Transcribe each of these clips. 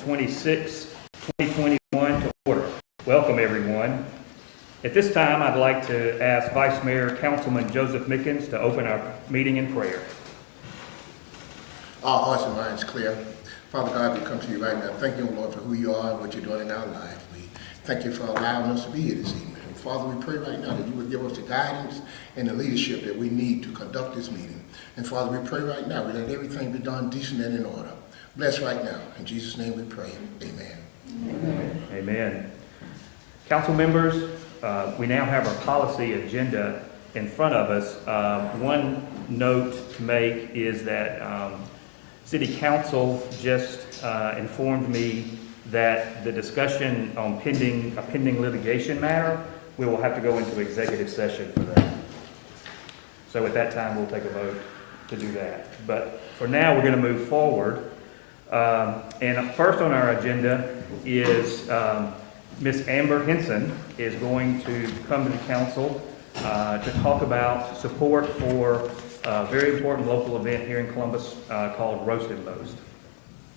26, 2021 to order. Welcome, everyone. At this time, I'd like to ask Vice Mayor Councilman Joseph Mickens to open our meeting in prayer. Our hearts and minds clear. Father God, we come to you right now. Thank you, Lord, for who you are and what you're doing in our life. We thank you for allowing us to be here this evening. And Father, we pray right now that you would give us the guidance and the leadership that we need to conduct this meeting. And Father, we pray right now, we let everything be done decent and in order. Bless right now. In Jesus' name we pray. Amen. Amen. Amen. Council members, we now have our policy agenda in front of us. One note to make is that City Council just informed me that the discussion on a pending litigation matter, we will have to go into executive session for that. So at that time, we'll take a vote to do that. But for now, we're going to move forward. And first on our agenda is Ms. Amber Henson is going to come to the council to talk about support for a very important local event here in Columbus called Roast and Boast.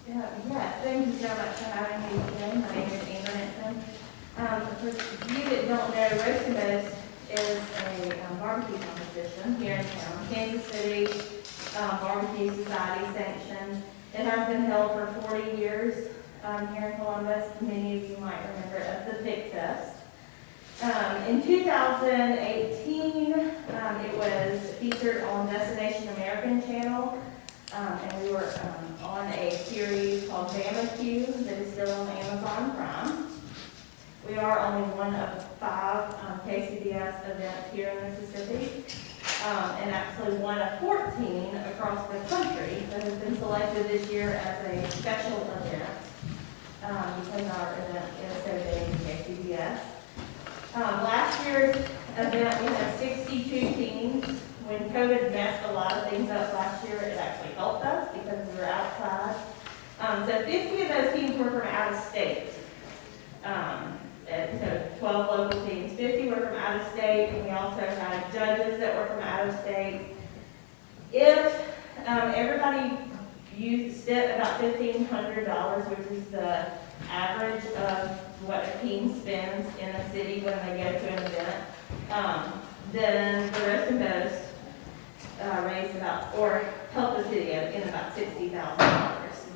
Yes, thank you so much for having me today. My name is Amber Henson. For you that don't know, Roast and Boast is a barbecue competition here in town. Kansas City Barbecue Society sanctioned. It has been held for 40 years here in Columbus. Many of you might remember it as the Pig Fest. In 2018, it was featured on Destination American Channel, and we were on a series called Barbecue that is still on Amazon Prime. We are only one of 5 KCBS events here in Mississippi, and actually one of 14 across the country that has been selected this year as a special event because our event is so big in KCBS. Last year's event, we had 62 teams. When COVID messed a lot of things up last year, it actually helped us because we were outside. So 50 of those teams were from out of state. So 12 local teams, 50 were from out of state, and we also had judges that were from out of state. If everybody spent about $1,500, which is the average of what a team spends in a city when they go to an event, then the Roast and Boast raised about, or helped the city in about $60,000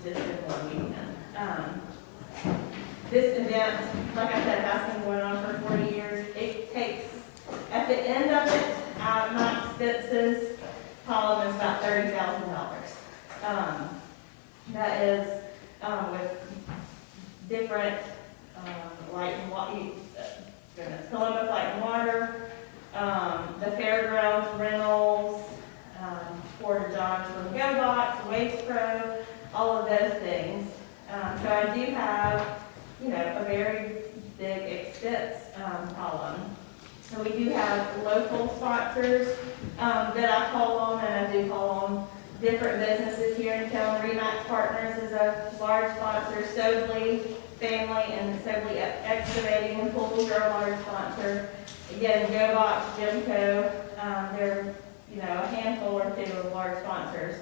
just in one weekend. This event, like I said, has been going on for 40 years. It takes, at the end of it, my expenses column is about $30,000. That is with different light and water, Columbus Light and Water, the fairgrounds, rentals, porta johns from GoBox, Waste Pro, all of those things. So I do have, a very big expense column. So we do have local sponsors that I call on, and I do call on different businesses here in town. Remax Partners is a large sponsor. Sobley Family and Sobley Excavating and Pools are a large sponsor. Again, GoBox, Jimco, they're a handful or 2 of large sponsors.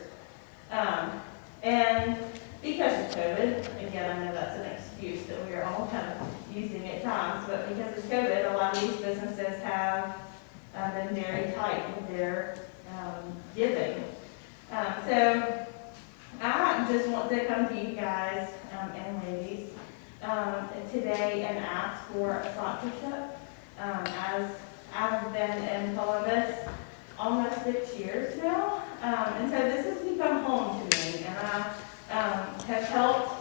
And because of COVID, again, I know that's an excuse that we are all kind of using at times, but because of COVID, a lot of these businesses have been very tight with their giving. So I just want to come to you guys and ladies today and ask for a sponsorship. As I have been in Columbus almost 6 years now, and so this has become home to me, and I have helped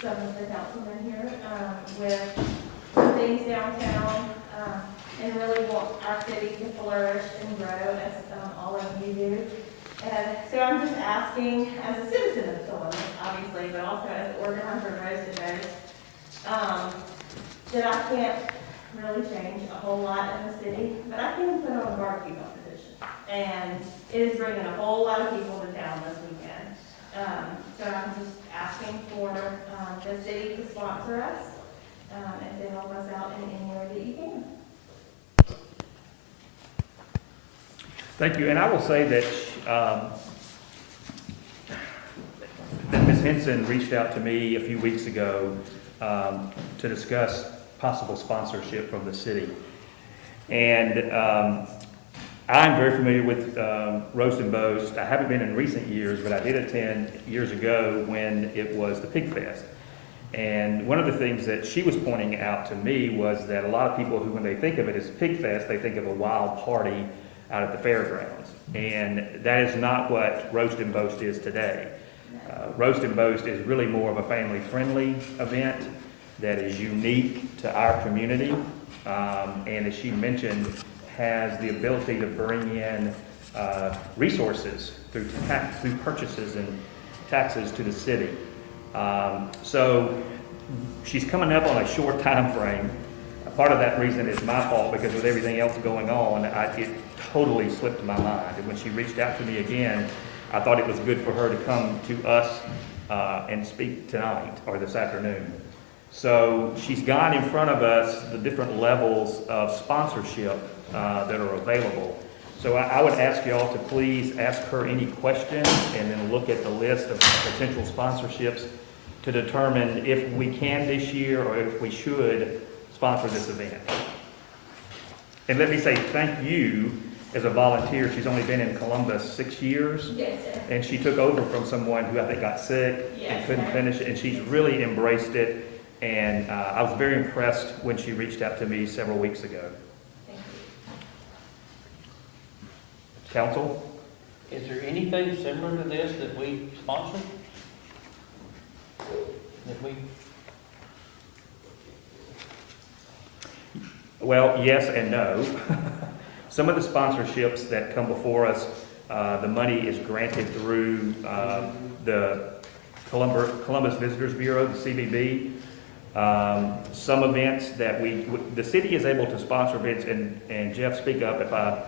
some of the councilmen here with things downtown, and really want our city to flourish and grow as all of you do. And so I'm just asking, as a citizen of Columbus, obviously, but also as an organizer of Roast and Boast, that I can't really change a whole lot in the city, but I can put on a barbecue competition. And it is bringing a whole lot of people to town this weekend. So I'm just asking for the city to sponsor us and to help us out in any way that you can. Thank you. And I will say that Ms. Henson reached out to me a few weeks ago to discuss possible sponsorship from the city. And I'm very familiar with Roast and Boast. I haven't been in recent years, but I did attend years ago when it was the Pig Fest. And one of the things that she was pointing out to me was that a lot of people who, when they think of it as Pig Fest, they think of a wild party out at the fairgrounds. And that is not what Roast and Boast is today. Roast and Boast is really more of a family-friendly event that is unique to our community. And as she mentioned, has the ability to bring in resources through purchases and taxes to the city. So she's coming up on a short time frame. Part of that reason is my fault, because with everything else going on, it totally slipped my mind. And when she reached out to me again, I thought it was good for her to come to us and speak tonight or this afternoon. So she's got in front of us the different levels of sponsorship that are available. So I would ask y'all to please ask her any questions and then look at the list of potential sponsorships to determine if we can this year or if we should sponsor this event. And let me say thank you as a volunteer. She's only been in Columbus 6 years. Yes, sir. And she took over from someone who I think got sick and couldn't finish it, and she's really embraced it. And I was very impressed when she reached out to me several weeks ago. Thank you. Council? Is there anything similar to this that we sponsor? That we? Well, yes and no. Some of the sponsorships that come before us, the money is granted through the Columbus Visitors Bureau, the CVB. Some events that the city is able to sponsor events, and Jeff, speak up if I'm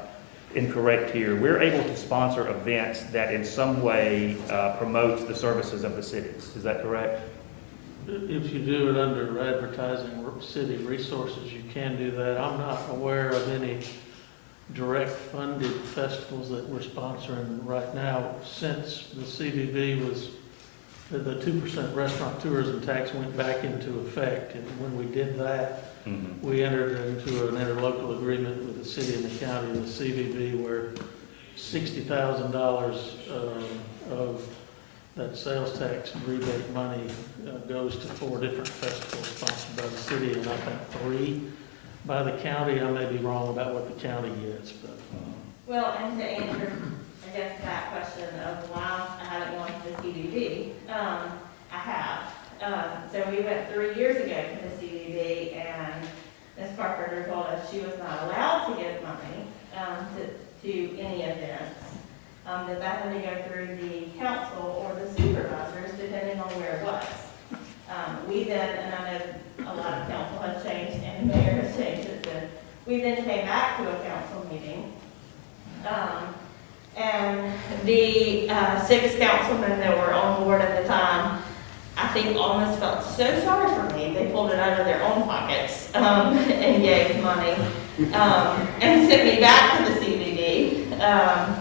incorrect here. We're able to sponsor events that in some way promotes the services of the cities. Is that correct? If you do it under advertising city resources, you can do that. I'm not aware of any direct funded festivals that we're sponsoring right now. Since the CVB was, the 2% restaurant tourism tax went back into effect, and when we did that, we entered into an interlocal agreement with the city and the county and the CVB where $60,000 of that sales tax rebate money goes to 4 different festivals sponsored by the city, and I think 3 by the county. I may be wrong about what the county gets, but. Well, and to answer, I guess, that question of why I haven't gone to the CVB, I have. So we went 3 years ago to the CVB, and Ms. Carpenter told us she was not allowed to give money to any events. That had to go through the council or the supervisors, depending on where it was. We then, and I know a lot of council has changed and the mayor has changed it, so we then came back to a council meeting. And the 6 councilmen that were on board at the time, I think almost felt so sorry for me, they pulled it out of their own pockets and gave money and sent me back to the CVB.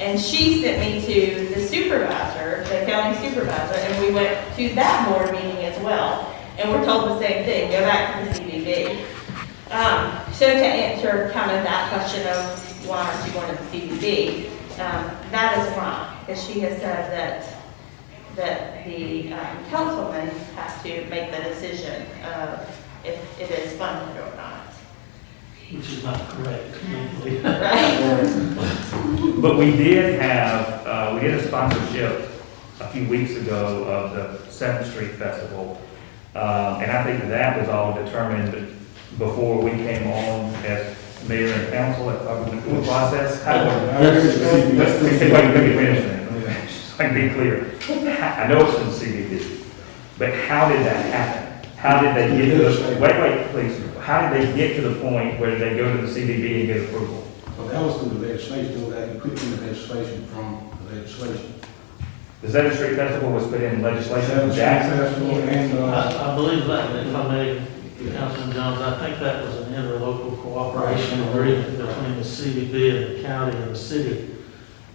And she sent me to the supervisor, the county supervisor, and we went to that board meeting as well. And we're told the same thing, go back to the CVB. So to answer kind of that question of why aren't you going to the CVB, that is why, because she has said that the councilman has to make the decision of if it is funded or not. Which is not correct. Right? But we did have, we did a sponsorship a few weeks ago of the 7th Street Festival. And I think that was all determined before we came on as mayor and council. The process. Let me finish that. So I can be clear. I know it's from CVB, but how did that happen? How did they get to the, wait, please. How did they get to the point where they go to the CVB and get approval? Well, that was through the legislation, that you put in the legislation from the legislation. The 7th Street Festival was put in legislation Seventh from Street Jackson. Festival and, I believe that, if I may, Councilman Jones, I think that was an interlocal cooperation agreement between the CVB and the county and the city.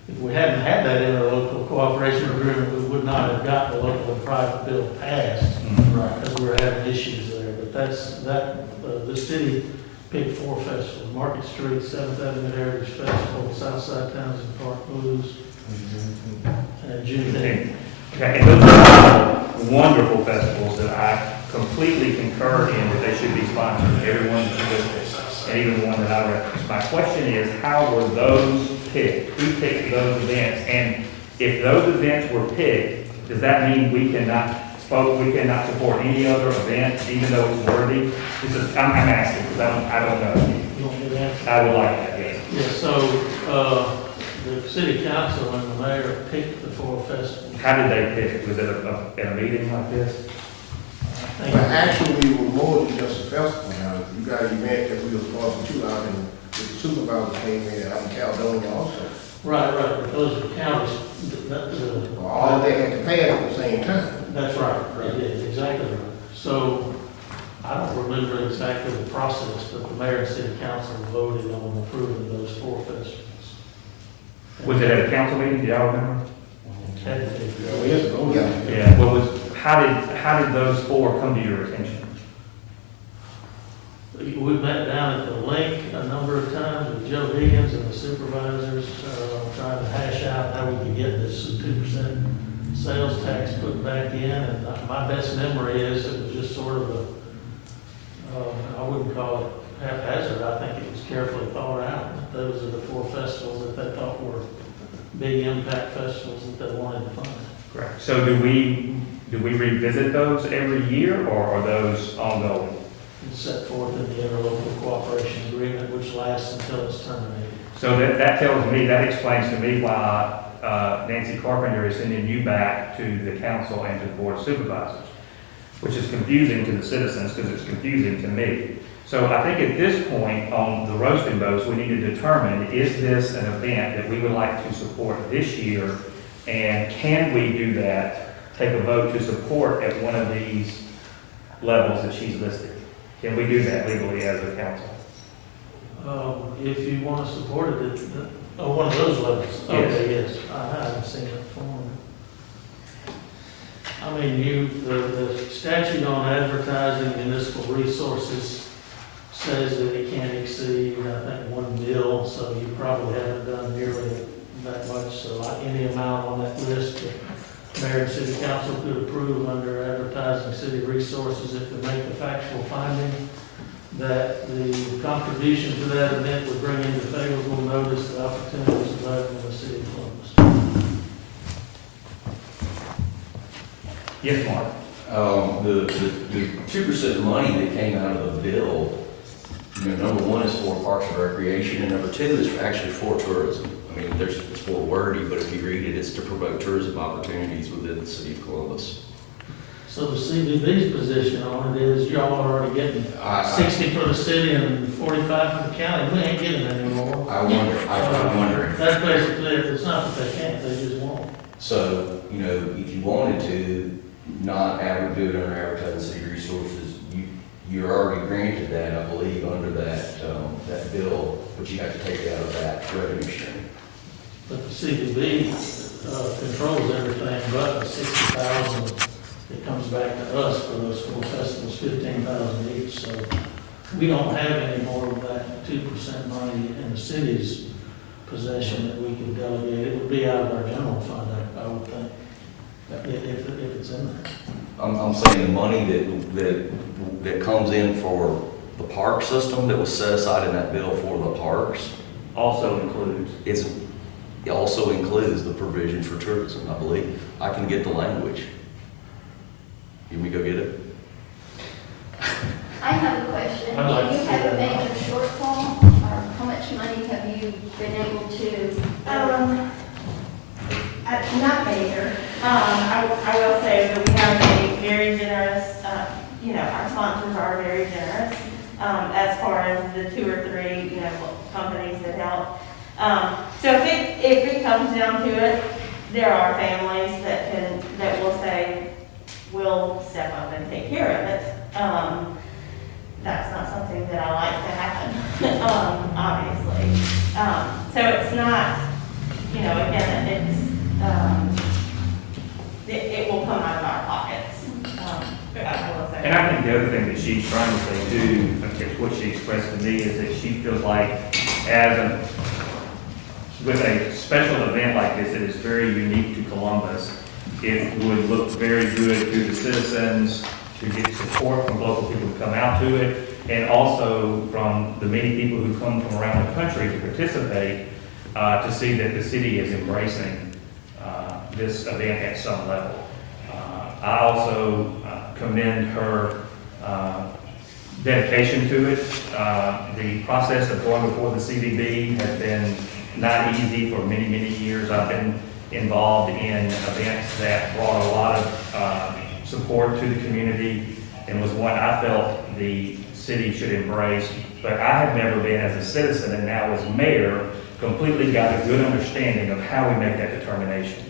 If we hadn't had that interlocal cooperation agreement, we would not have got the local and private bill passed, because we were having issues there. But the city picked 4 festivals: Market Street, 7th Avenue Heritage Festival, Southside Townsend Park Blues, and Juneteenth. Okay, and those are all wonderful festivals that I completely concur in that they should be sponsored, everyone that's listed, and even the one that I referenced. My question is, how were those picked? Who picked those events? And if those events were picked, does that mean we cannot support any other event, even though it's worthy? I'm asking, because I don't know. You want me to answer? I would like that, yes. Yeah, so, the city council and the mayor picked the 4 festivals. How did they pick? Was it at a meeting like this? I But think- actually, we were more than just a festival now. You got an event that we were supposed to out, and the supervisor came in out in Caledonia also. Right, but those are counties, All they had to pass at the same time. that's right, they did, exactly right. So, I don't remember exactly the process, but the mayor and city council voted on approving those 4 festivals. Was it at a council meeting? Do y'all remember? Had to be. Yeah. Yeah. How did those 4 come to your attention? We met down at the link a number of times with Joe Higgins and the supervisors, trying to hash out how we could get this 2% sales tax put back in. And my best memory is it was just sort of I wouldn't call it haphazard. I think it was carefully thought out. Those are the 4 festivals that they thought were big impact festivals that they wanted to fund. Correct. So do we revisit those every year, or are those ongoing? It's set forth in the interlocal cooperation agreement, which lasts until it's terminated. So that explains to me why Nancy Carpenter is sending you back to the council and to the board of supervisors, which is confusing to the citizens because it's confusing to me. So I think at this point on the roasting boats, we need to determine, is this an event that we would like to support this year? And can we do that, take a vote to support at one of these levels that she's listed? Can we do that legally as a council? If you want to support it, one of those levels. Yes. Okay, yes, I haven't seen it before. I mean, the statute on advertising municipal resources says that it can't exceed, I think, 1 mil, so you probably haven't done nearly that much. So like any amount on that list, the mayor and city council could approve under advertising city resources if they make the factual finding that the contribution to that event would bring into favorable notice the opportunities available in the city of Columbus. Yes, Mark? The 2% money that came out of the bill, number 1 is for Parks and Recreation, and number 2 is actually for tourism. I mean, it's more wordy, but if you read it, it's to promote tourism opportunities within the city of Columbus. So the CDB's position on it is y'all are already getting 60 for the city and 45 for the county. We ain't getting that anymore. I'm wondering. That's basically it. It's not that they can't, they just won't. So, if you wanted to not do it under advertising city resources, you're already granted that, I believe, under that bill, but you have to take it out of that revenue stream. But the CDB controls everything but the 60,000 that comes back to us for those 4 festivals, 15,000 each. So we don't have any more of that 2% money in the city's possession that we could delegate. It would be out of our general fund, I would think, if it's in there. I'm saying the money that comes in for the park system that was set aside in that bill for the parks Also includes. it also includes the provision for tourism, I believe. I can get the language. You want me to go get it? I have a question. I'd like Do to you see have a that. major shortfall, or how much money have you been able to? Not major. I will say that we have a very generous, our sponsors are very generous, as far as the 2 or 3, companies that help. So if it comes down to it, there are families that will say, we'll step up and take care of it. That's not something that I like to happen, obviously. So it's not, again, it's, the And I think the other thing that she's trying to say too, what she expressed to me, is that she feels like with a special event like this, that is very unique to Columbus, it would look very good to the citizens to get support from local people who come out to it, and also from the many people who come from around the country to participate, to see that the city is embracing this event at some level. I also commend her dedication to it. The process of going before the CVB has been not easy for many, many years. I've been involved in events that brought a lot of support to the community, and was one I felt the city should embrace. But I have never been, as a citizen and now as mayor, completely got a good understanding of how we make that determination.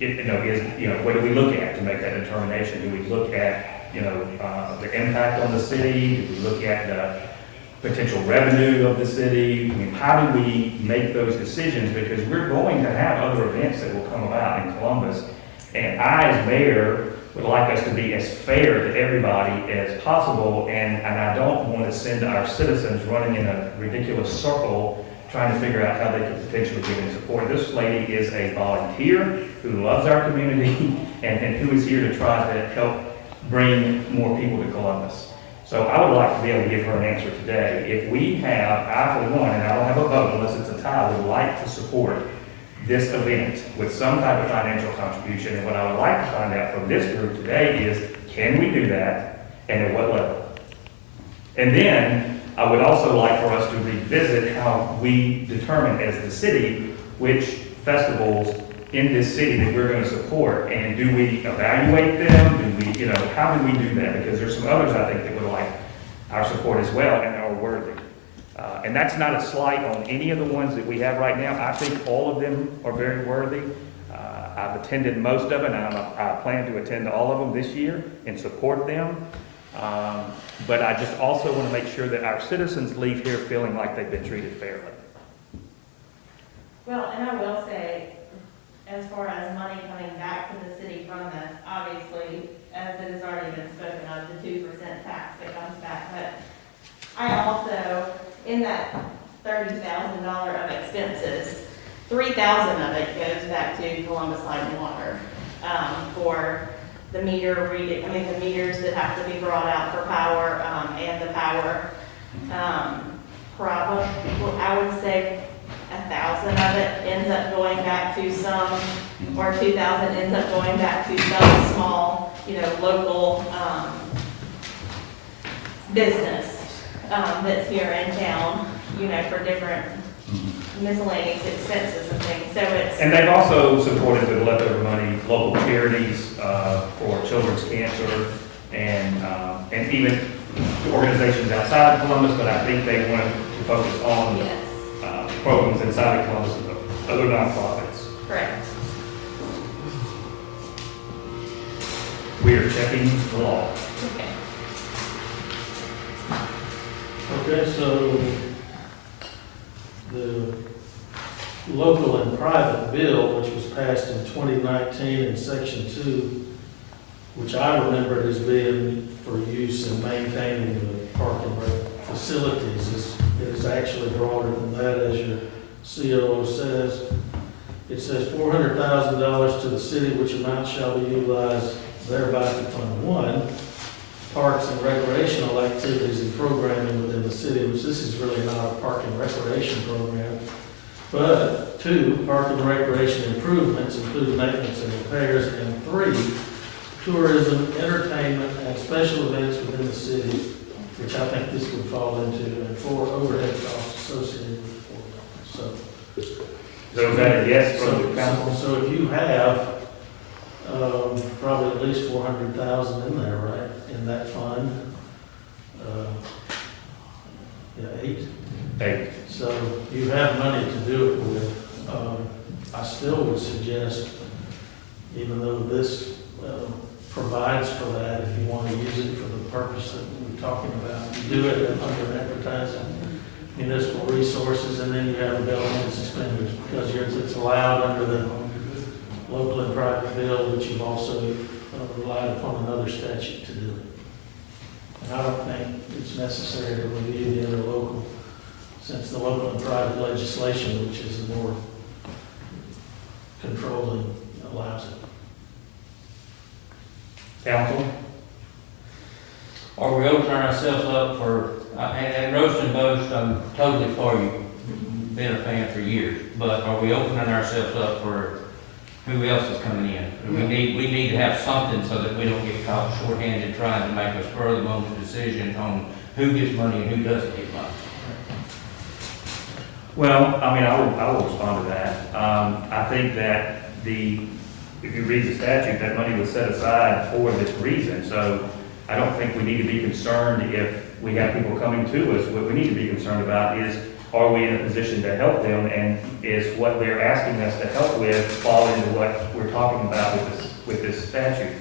What do we look at to make that determination? Do we look at, the impact on the city? Do we look at the potential revenue of the city? I mean, how do we make those decisions? Because we're going to have other events that will come about in Columbus. And I, as mayor, would like us to be as fair to everybody as possible. And I don't want to send our citizens running in a ridiculous circle trying to figure out how they could potentially give in support. This lady is a volunteer who loves our community and who is here to try to help bring more people to Columbus. So I would like to be able to give her an answer today. If we have, I for one, and I don't have a vote unless it's a tie, would like to support this event with some type of financial contribution. And what I would like to find out from this group today is, can we do that and at what level? And then I would also like for us to revisit how we determine as the city which festivals in this city that we're going to support, and do we evaluate them? Do we, how do we do that? Because there's some others I think that would like our support as well and are worthy. And that's not a slight on any of the ones that we have right now. I think all of them are very worthy. I've attended most of it, and I plan to attend all of them this year and support them. But I just also want to make sure that our citizens leave here feeling like they've been treated fairly. Well, and I will say, as far as money coming back to the city from this, obviously, as it has already been spoken of, the 2% tax that comes back. But I also, in that $30,000 of expenses, $3,000 of it goes back to Columbus Light and Water for the meter reading. The meters that have to be brought out for power and the power. Probably, I would say 1,000 of it ends up going back to some, or 2,000 ends up going back to some small, local business that's here in town, for different miscellaneous expenses and things. So it's. And they've also supported with leftover money local charities for children's cancer and even organizations outside of Columbus, but I think they want to focus on Yes. Programs inside of Columbus and other nonprofits. Correct. We are checking the law. Okay. Okay, so the local and private bill, which was passed in 2019 in Section 2, which I remembered as being for use in maintaining the park and rec facilities, it is actually broader than that, as your COO says. It says $400,000 to the city, which amount shall be utilized thereby to fund 1, parks and recreational activities and programming within the city, which this is really not a park and recreation program, but 2, park and recreation improvements, including maintenance and repairs, and 3, tourism, entertainment, and special events within the city, which I think this would fall into, and 4, overhead costs associated with the 4 million. So is that a yes from the council? So if you have probably at least 400,000 in there, right, in that fund? 8. 8. So you have money to do it with. I still would suggest, even though this provides for that, if you want to use it for the purpose that we're talking about, you do it under advertising municipal resources, and then you have a government suspenders, because it's allowed under the local and private bill, which you've also relied upon another statute to do it. And I don't think it's necessary to review the other local, since the local and private legislation, which is the more controlling, allows it. Council? Are we opening ourselves up for, and roast and boast, I'm totally for you, been a fan for years, but are we opening ourselves up for who else is coming in? We need to have something so that we don't get caught shorthanded trying to make a spur of the moment decision on who gets money and who doesn't get money. Well, I mean, I will respond to that. I think that if you read the statute, that money was set aside for this reason. So I don't think we need to be concerned if we have people coming to us. What we need to be concerned about is, are we in a position to help them? And is what they're asking us to help with fall into what we're talking about with this statute?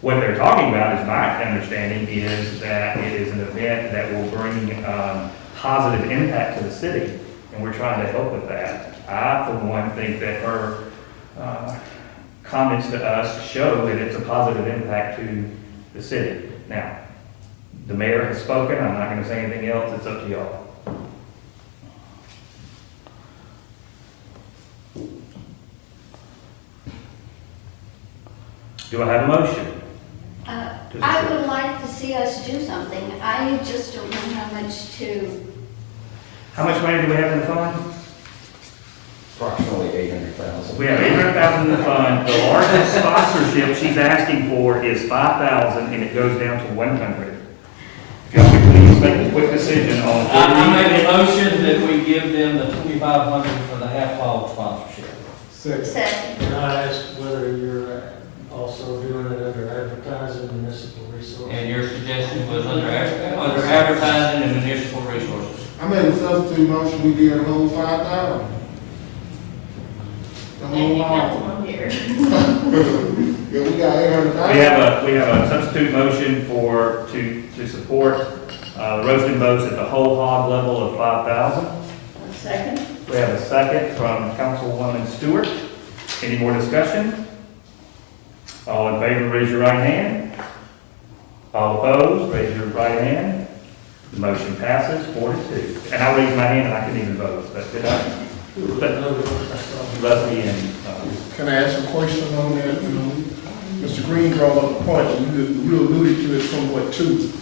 What they're talking about, is my understanding, is that it is an event that will bring positive impact to the city, and we're trying to help with that. I, for one, think that her comments to us show that it's a positive impact to the city. Now, the mayor has spoken. I'm not going to say anything else. It's up to y'all. Do I have a motion? I would like to see us do something. I just don't know how much to. How much money do we have in the fund? Approximately 800,000. We have 800,000 in the fund. The largest sponsorship she's asking for is 5,000, and it goes down to 100. If y'all could please make a quick decision on. I make a motion that we give them the 2,500 for the half hog sponsorship. Second. Can I ask whether you're also doing it under advertising municipal resources? And your suggestion was under advertising and municipal resources. I made a substitute motion, we did a whole 5,000. The Thank whole you, lot. Councilman here. Yeah, we got 800,000. We have a substitute motion to support roast and boast at the whole hog level of 5,000. Second. We have a second from Councilwoman Stewart. Any more discussion? All in favor, raise your right hand. All opposed, raise your right hand. The motion passes 4-2. And I raised my hand and I couldn't even vote, but did I? Leslie and, Can I ask a question on that? Mr. Green brought up a point, and you alluded to it somewhat too.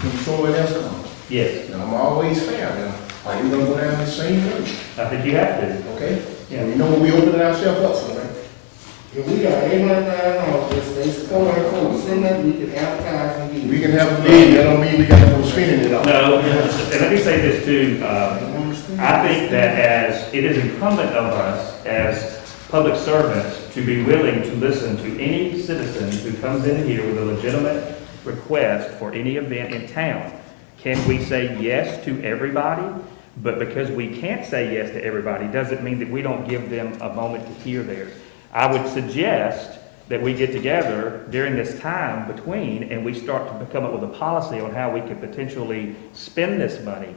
Controlling ESCOM. yes, And I'm always fair now. Are we gonna go down the same road? I think you have to. Okay? Yeah. We know what we opening ourselves up for, right? If we got 800,000, just they support our code, send that, we can advertise and get. We can have a meeting, that don't mean we gotta go spending it all. No, and let me say this too, I think that as it is incumbent of us as public servants to be willing to listen to any citizen who comes in here with a legitimate request for any event in town. Can we say yes to everybody? But because we can't say yes to everybody, doesn't mean that we don't give them a moment to hear theirs. I would suggest that we get together during this time between and we start to come up with a policy on how we could potentially spend this money.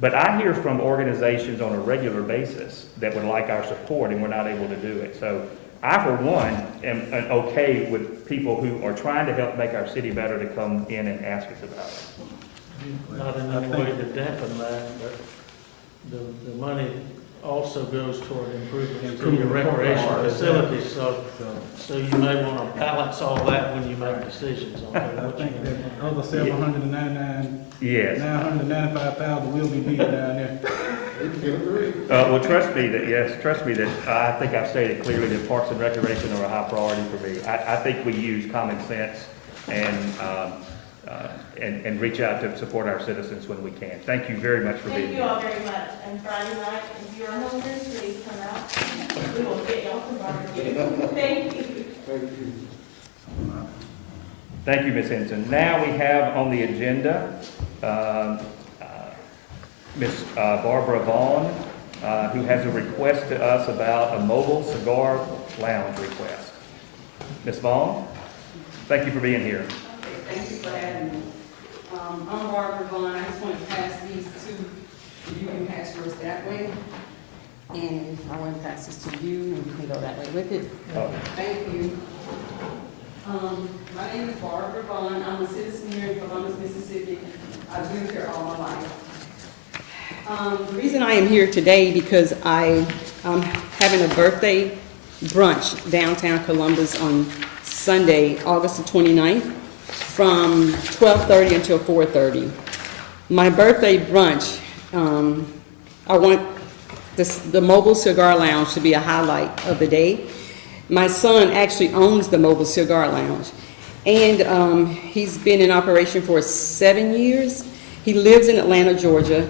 But I hear from organizations on a regular basis that would like our support and we're not able to do it. So I, for one, am okay with people who are trying to help make our city better to come in and ask us about it. Not in any way to dampen that, but the money also goes toward improvement to your recreation facilities, so you may want to balance all that when you make decisions on I what think you that other 799, Yes. 995,000 will be needed down there. Well, trust me that I think I've stated clearly that Parks and Recreation are a high priority for me. I think we use common sense and reach out to support our citizens when we can. Thank you very much for being Thank you here. all very much. And Friday night, if you are hungry, please come out. We will get y'all some barbecue. Thank you. Thank you, Ms. Hinton. Now we have on the agenda Ms. Barbara Vaughn, who has a request to us about a mobile cigar lounge request. Ms. Vaughn, thank you for being here. Okay, thank you for having me. I'm Barbara Vaughn. I just want to pass these to you and pass yours that way. And I want to pass this to you and you can go that way with it. Oh. Thank you. My name is Barbara Vaughn. I'm a citizen here in Columbus, Mississippi. I've lived here all my life. The reason I am here today because I'm having a birthday brunch downtown Columbus on Sunday, August the 29th, from 12:30 until 4:30. My birthday brunch, I want the Mobile Cigar Lounge to be a highlight of the day. My son actually owns the Mobile Cigar Lounge, and he's been in operation for 7 years. He lives in Atlanta, Georgia,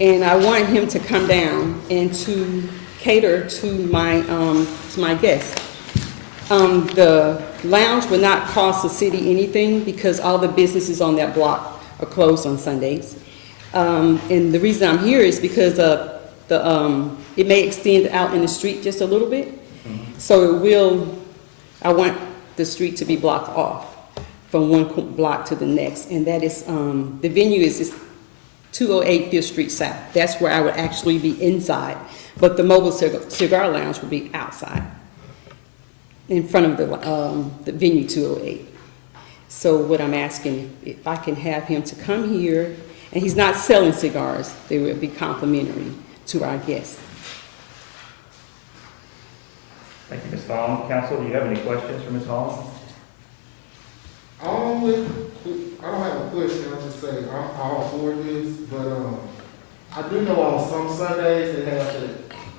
and I wanted him to come down and to cater to my guests. The lounge would not cost the city anything because all the businesses on that block are closed on Sundays. And the reason I'm here is because it may extend out in the street just a little bit. So I want the street to be blocked off from one block to the next. And that is, the venue is 208 5th Street South. That's where I would actually be inside. But the Mobile Cigar Lounge would be outside in front of the venue 208. So what I'm asking, if I can have him to come here, and he's not selling cigars, they will be complimentary to our guests. Thank you, Ms. Vaughn. Council, do you have any questions for Ms. Vaughn? I don't have a question, I'll just say I'm all for this, but I do know on some Sundays they have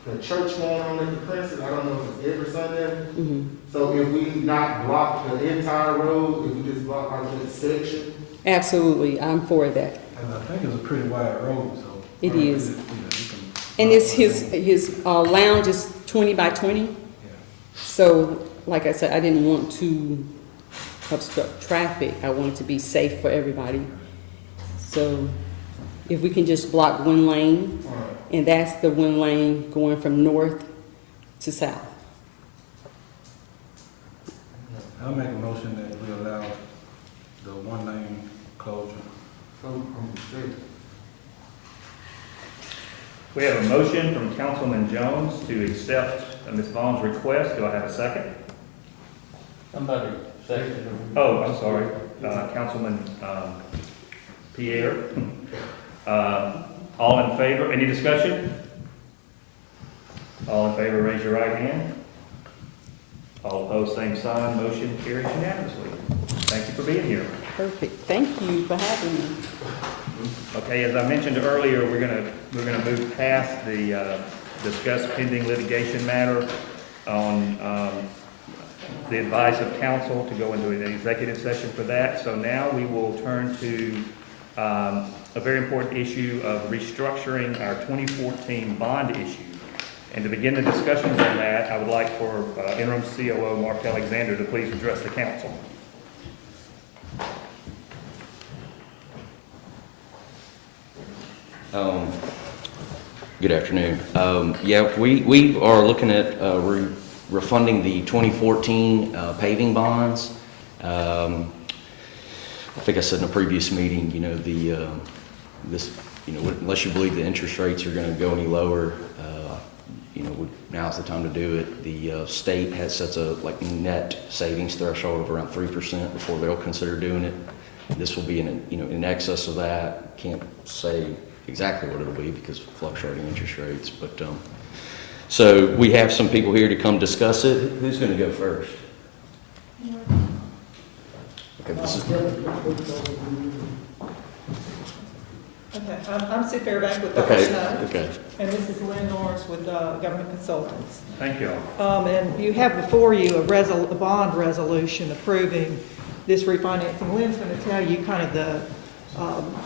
the church going on at the premises. I don't know if it's every Sunday. Mm-hmm. So if we not block the entire road, if we just block like that section. Absolutely, I'm for that. And I think it's a pretty wide road, so. It is. You can- And it's his lounge is 20 by 20. Yeah. So, like I said, I didn't want to obstruct traffic. I want it to be safe for everybody. So, if we can just block one lane, All right. and that's the one lane going from north to south. I'll make a motion that we allow the one lane closure. So I'm straight. We have a motion from Councilman Jones to accept Ms. Vaughn's request. Do I have a second? Somebody second. Oh, I'm sorry, Councilman Pierre. All in favor, any discussion? All in favor, raise your right hand. All opposed, same sign. Motion carries unanimously. Thank you for being here. Perfect. Thank you for having me. Okay, as I mentioned earlier, we're gonna move past the discuss pending litigation matter on the advice of counsel to go into an executive session for that. So now we will turn to a very important issue of restructuring our 2014 bond issue. And to begin the discussions on that, I would like for Interim COO Mark Alexander to please address the council. Good afternoon. Yeah, we are looking at refunding the 2014 paving bonds. I think I said in a previous meeting, unless you believe the interest rates are going to go any lower, now's the time to do it. The state sets a net savings threshold of around 3% before they'll consider doing it. This will be in excess of that. Can't say exactly what it'll be because of fluctuating interest rates, but so we have some people here to come discuss it. Who's going to go first? Okay, this is. Okay, I'm Sue Fairbank with Okay, Snow, okay. and this is Lynn Norris with Government Consultants. Thank you. And you have before you a bond resolution approving this refinancing. Lynn's going to tell you kind of the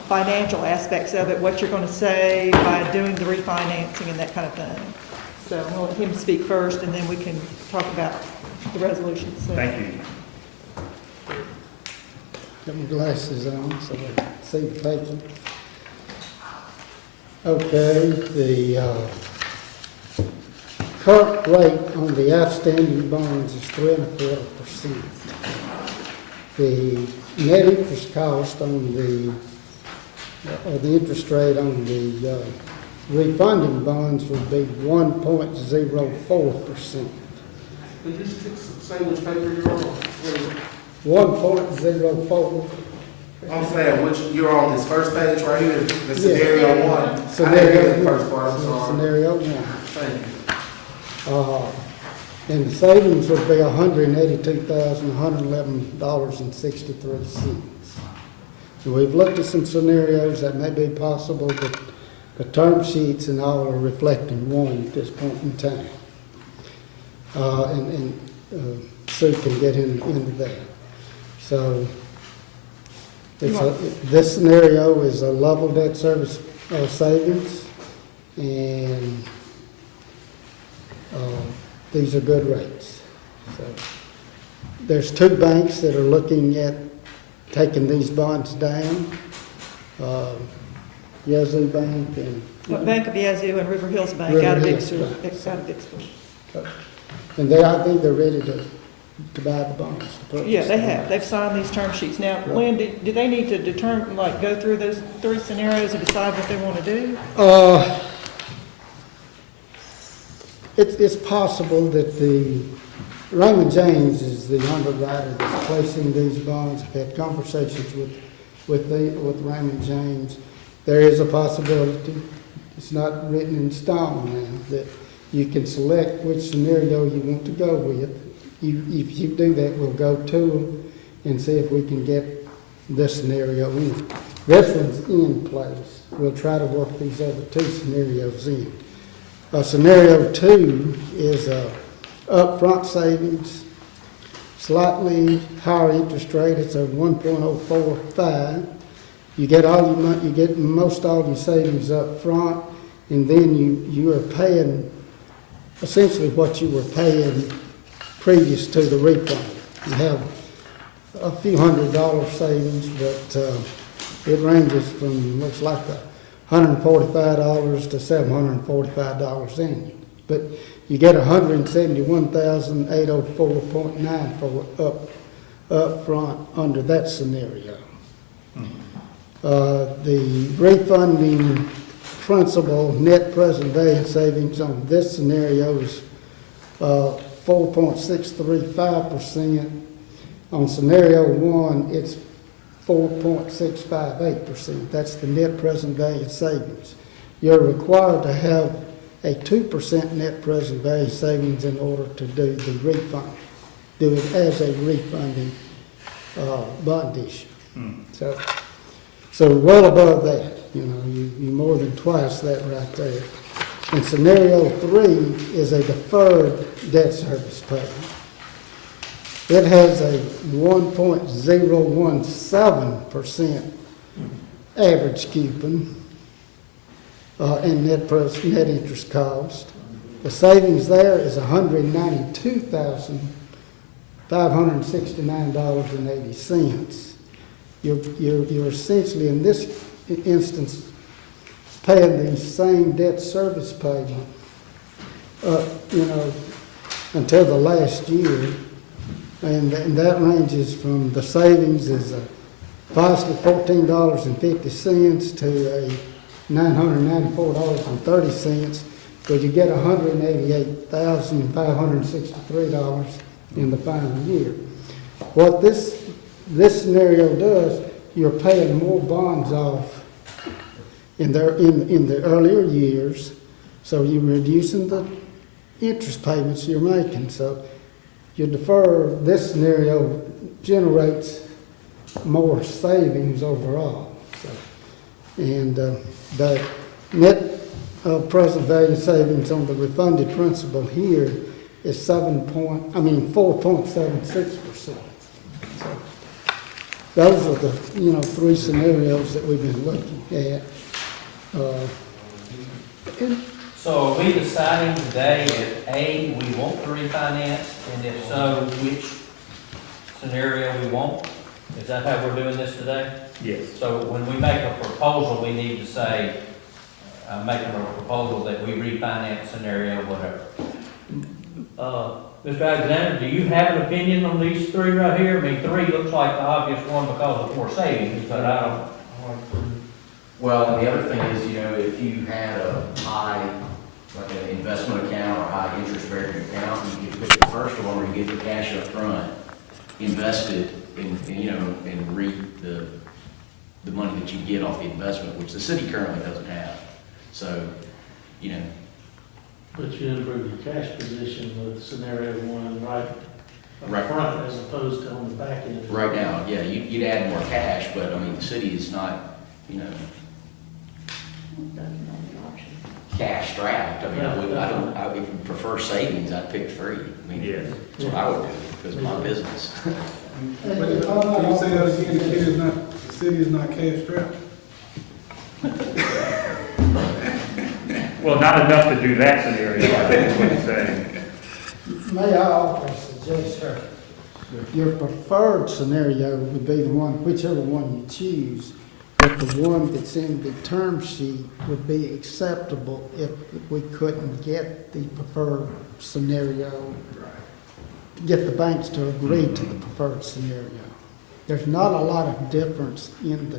financial aspects of it, what you're going to say by doing the refinancing and that kind of thing. So I'm going to let him speak first, and then we can talk about the resolution itself. Thank you. Got my glasses on so I can see the paper. Okay, the current rate on the outstanding bonds is 3.25%. The net interest cost on the interest rate on the refunding bonds would be 1.04%. Could you say which paper you're on? 1.04. I'm saying, which, you're on this first page right here, the Yeah. scenario one. I didn't Scenario hear the first part, I'm sorry. Scenario 1. Thank you. And the savings would be $182,111.63. And we've looked at some scenarios that may be possible, but the term sheets and all are reflecting one at this point in time. Sue can get into that. So, this scenario is a level debt service savings, and these are good rates. So, there's two banks that are looking at taking these bonds down, Yazoo Bank and... Bank of Yazoo and River Hills Bank River out of Hills Vicksburg. Bank. Out of Vicksburg. And I think they're ready to buy the bonds. to purchase Yeah, they them. have. They've signed these term sheets. Now, Lynn, do they need to determine, like, go through those three scenarios and decide what they want to do? It's possible that the Raymond James is the underwriter that's placing these bonds. I've had conversations with Raymond James. There is a possibility, it's not written in stone now, that you can select which scenario you want to go with. If you do that, we'll go to them and see if we can get this scenario in. This one's in place. We'll try to work these other two scenarios in. Scenario 2 is upfront savings, slightly higher interest rate. It's a 1.045. You get all your money, you get most all your savings up front, and then you are paying essentially what you were paying previous to the refund. You have a few $100 savings, but it ranges from, looks like $145 to $745 annually. But you get $171,804.9 up front under that scenario. The refunding principal net present value savings on this scenario is 4.635%. On scenario 1, it's 4.658%. That's the net present value savings. You're required to have a 2% net present value savings in order to do the refund. Do it as a refunding bond issue. So well above that, you more than twice that right there. And scenario 3 is a deferred debt service payment. It has a 1.017% average coupon and net interest cost. The savings there is $192,569.80. You're essentially, in this instance, paying the same debt service payment, until the last year, and that ranges from the savings is positive $14.50 to a $994.30, but you get $188,563 in the final year. What this scenario does, you're paying more bonds off in the earlier years, so you're reducing the interest payments you're making. So you defer, this scenario generates more savings overall. And the net present value savings on the refunded principal here is 4.76%. So those are the three scenarios that we've been looking at. So are we deciding today if A, we want to refinance, and if so, which scenario we want? Is that how we're doing this today? Yes. So when we make a proposal, we need to say, making a proposal that we refinance scenario, whatever. Mr. Alexander, do you have an opinion on these three right here? I mean, 3 looks like the obvious one because of more savings, but I don't. Well, the other thing is, if you had a high, like an investment account or high interest bearing account, you could pick the first one where you get the cash up front, invested, and reap the money that you get off the investment, which the city currently doesn't have. So, But you improve your cash position with scenario one right Right. up front as opposed to on the back end. right now, yeah, you'd add more cash, but I mean, the city is not, cash strapped. I mean, I would prefer savings, I'd pick free. I mean, Yes. that's what I would do, because of my business. But can you say that again, the city is not cash strapped? Well, not enough to do that scenario, I think is what he's saying. May I offer a suggestion? Your preferred scenario would be the one, whichever one you choose, but the one that's in the term sheet would be acceptable if we couldn't get the preferred scenario, get the banks to agree to the preferred scenario. There's not a lot of difference in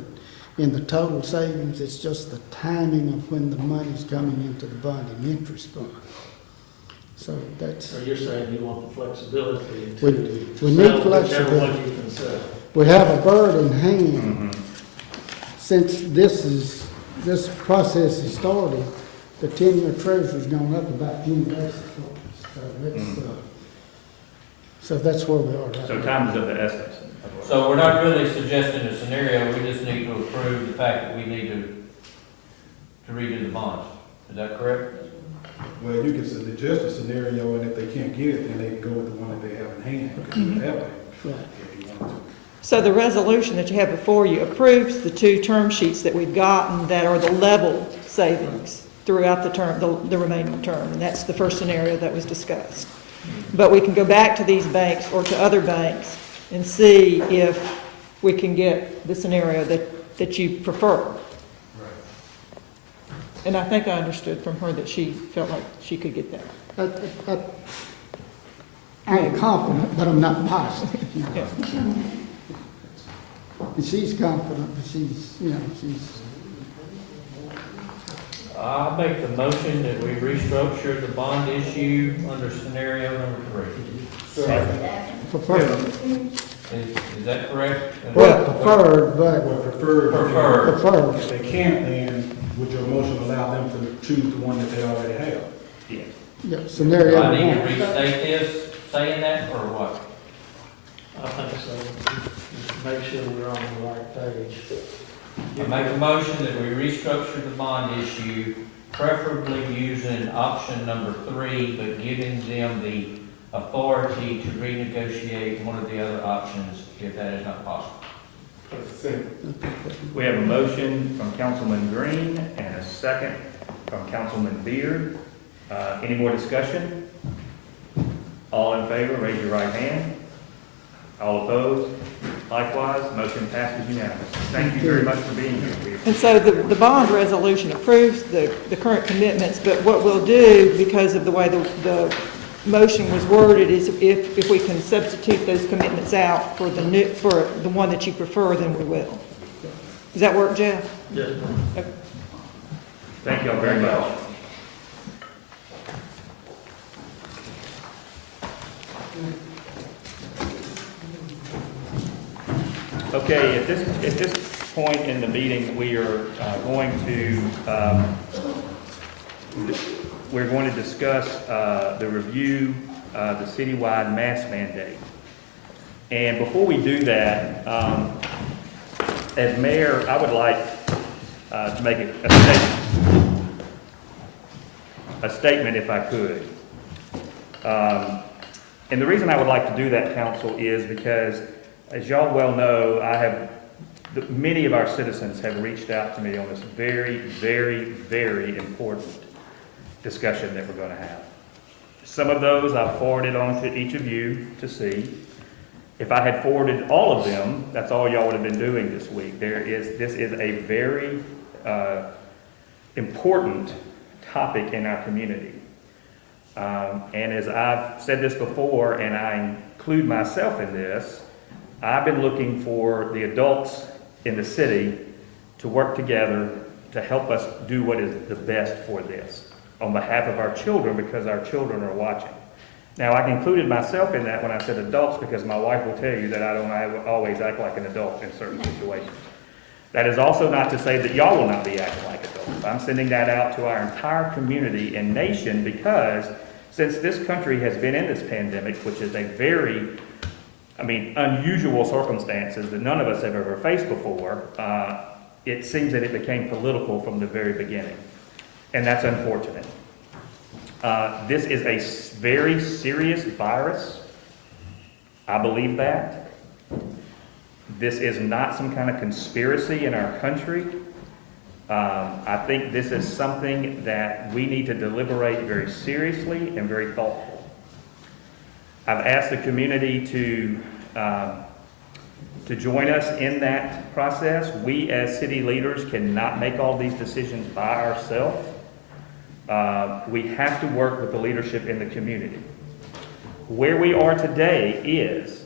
the total savings, it's just the timing of when the money's coming into the bond and interest fund. So that's, So you're saying you want the flexibility We- to we need sell whichever flexibility. one you can sell. we have a bird in hand. Since this process has started, the 10-year treasury's gone up about 10 basis points. So that's where we are right So now. time is of the essence. So we're not really suggesting a scenario, we just need to approve the fact that we need to redo the bonds. Is that correct? Well, you can suggest a scenario, and if they can't get it, then they can go with the one that they have in hand. You can do it that way, Right. if you want to. So the resolution that you have before you approves the two term sheets that we've gotten that are the level savings throughout the term, the remaining term, and that's the first scenario that was discussed. But we can go back to these banks or to other banks and see if we can get the scenario that you prefer. And I think I understood from her that she felt like she could get that. I am confident, but I'm not positive. Yeah. And she's confident, but she's. I make the motion that we restructure the bond issue under scenario number 3. Preferred. Is that correct? Well, preferred, but Well, preferred. Preferred. If they can't, then would your motion allow them to choose the one that they already have? Yes. yeah, Do scenario I need to one. restate this, saying that, or what? I think so. Just make sure we're on the right page. I make a motion that we restructure the bond issue, preferably using option number 3, but giving them the authority to renegotiate one of the other options if that is not possible. We have a motion from Councilman Green and a second from Councilman Beard. Any more discussion? All in favor, raise your right hand. All opposed? Likewise, motion passes unanimously. Thank you very much for being here. We And so the bond resolution approves the current commitments, but what we'll do, because of the way the motion was worded, is if we can substitute those commitments out for the one that you prefer, then we will. Does that work, Jeff? Yes, ma'am. Thank you all very much. Okay, at this point in the meeting, we are going to discuss the review, the citywide mask mandate. And before we do that, as mayor, I would like to make a statement if I could. And the reason I would like to do that, council, is because, as y'all well know, many of our citizens have reached out to me on this very, very, very important discussion that we're going to have. Some of those I've forwarded on to each of you to see. If I had forwarded all of them, that's all y'all would have been doing this week. This is a very important topic in our community. And as I've said this before, and I include myself in this, I've been looking for the adults in the city to work together to help us do what is the best for this on behalf of our children, because our children are watching. Now, I included myself in that when I said adults because my wife will tell you that I don't always act like an adult in certain situations. That is also not to say that y'all will not be acting like adults. I'm sending that out to our entire community and nation because since this country has been in this pandemic, which is a very, unusual circumstances that none of us have ever faced before, it seems that it became political from the very beginning. And that's unfortunate. This is a very serious virus. I believe that. This is not some kind of conspiracy in our country. I think this is something that we need to deliberate very seriously and very thoughtfully. I've asked the community to join us in that process. We as city leaders cannot make all these decisions by ourselves. We have to work with the leadership in the community. Where we are today is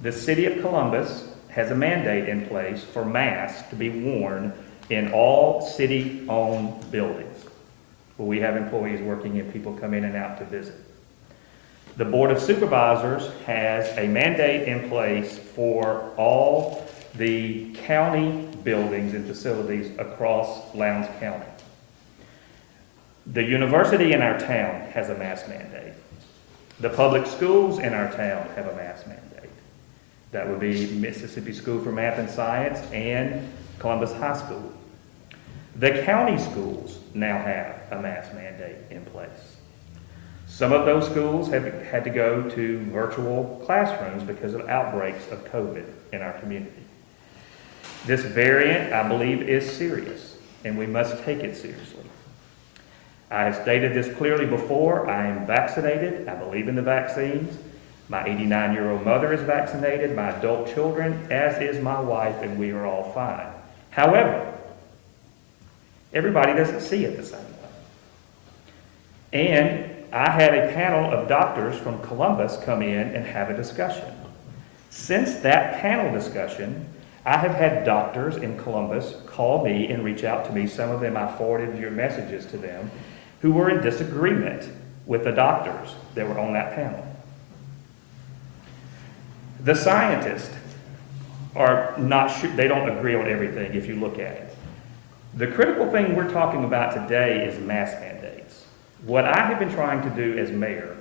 the city of Columbus has a mandate in place for masks to be worn in all city-owned buildings where we have employees working and people come in and out to visit. The Board of Supervisors has a mandate in place for all the county buildings and facilities across Lowndes County. The university in our town has a mask mandate. The public schools in our town have a mask mandate. That would be Mississippi School for Math and Science and Columbus High School. The county schools now have a mask mandate in place. Some of those schools have had to go to virtual classrooms because of outbreaks of COVID in our community. This variant, I believe, is serious, and we must take it seriously. I have stated this clearly before. I am vaccinated. I believe in the vaccines. My 89-year-old mother is vaccinated, my adult children, as is my wife, and we are all fine. However, everybody doesn't see it the same way. And I had a panel of doctors from Columbus come in and have a discussion. Since that panel discussion, I have had doctors in Columbus call me and reach out to me. Some of them I forwarded your messages to them, who were in disagreement with the doctors that were on that panel. The scientists are not sure, they don't agree on everything if you look at it. The critical thing we're talking about today is mask mandates. What I have been trying to do as mayor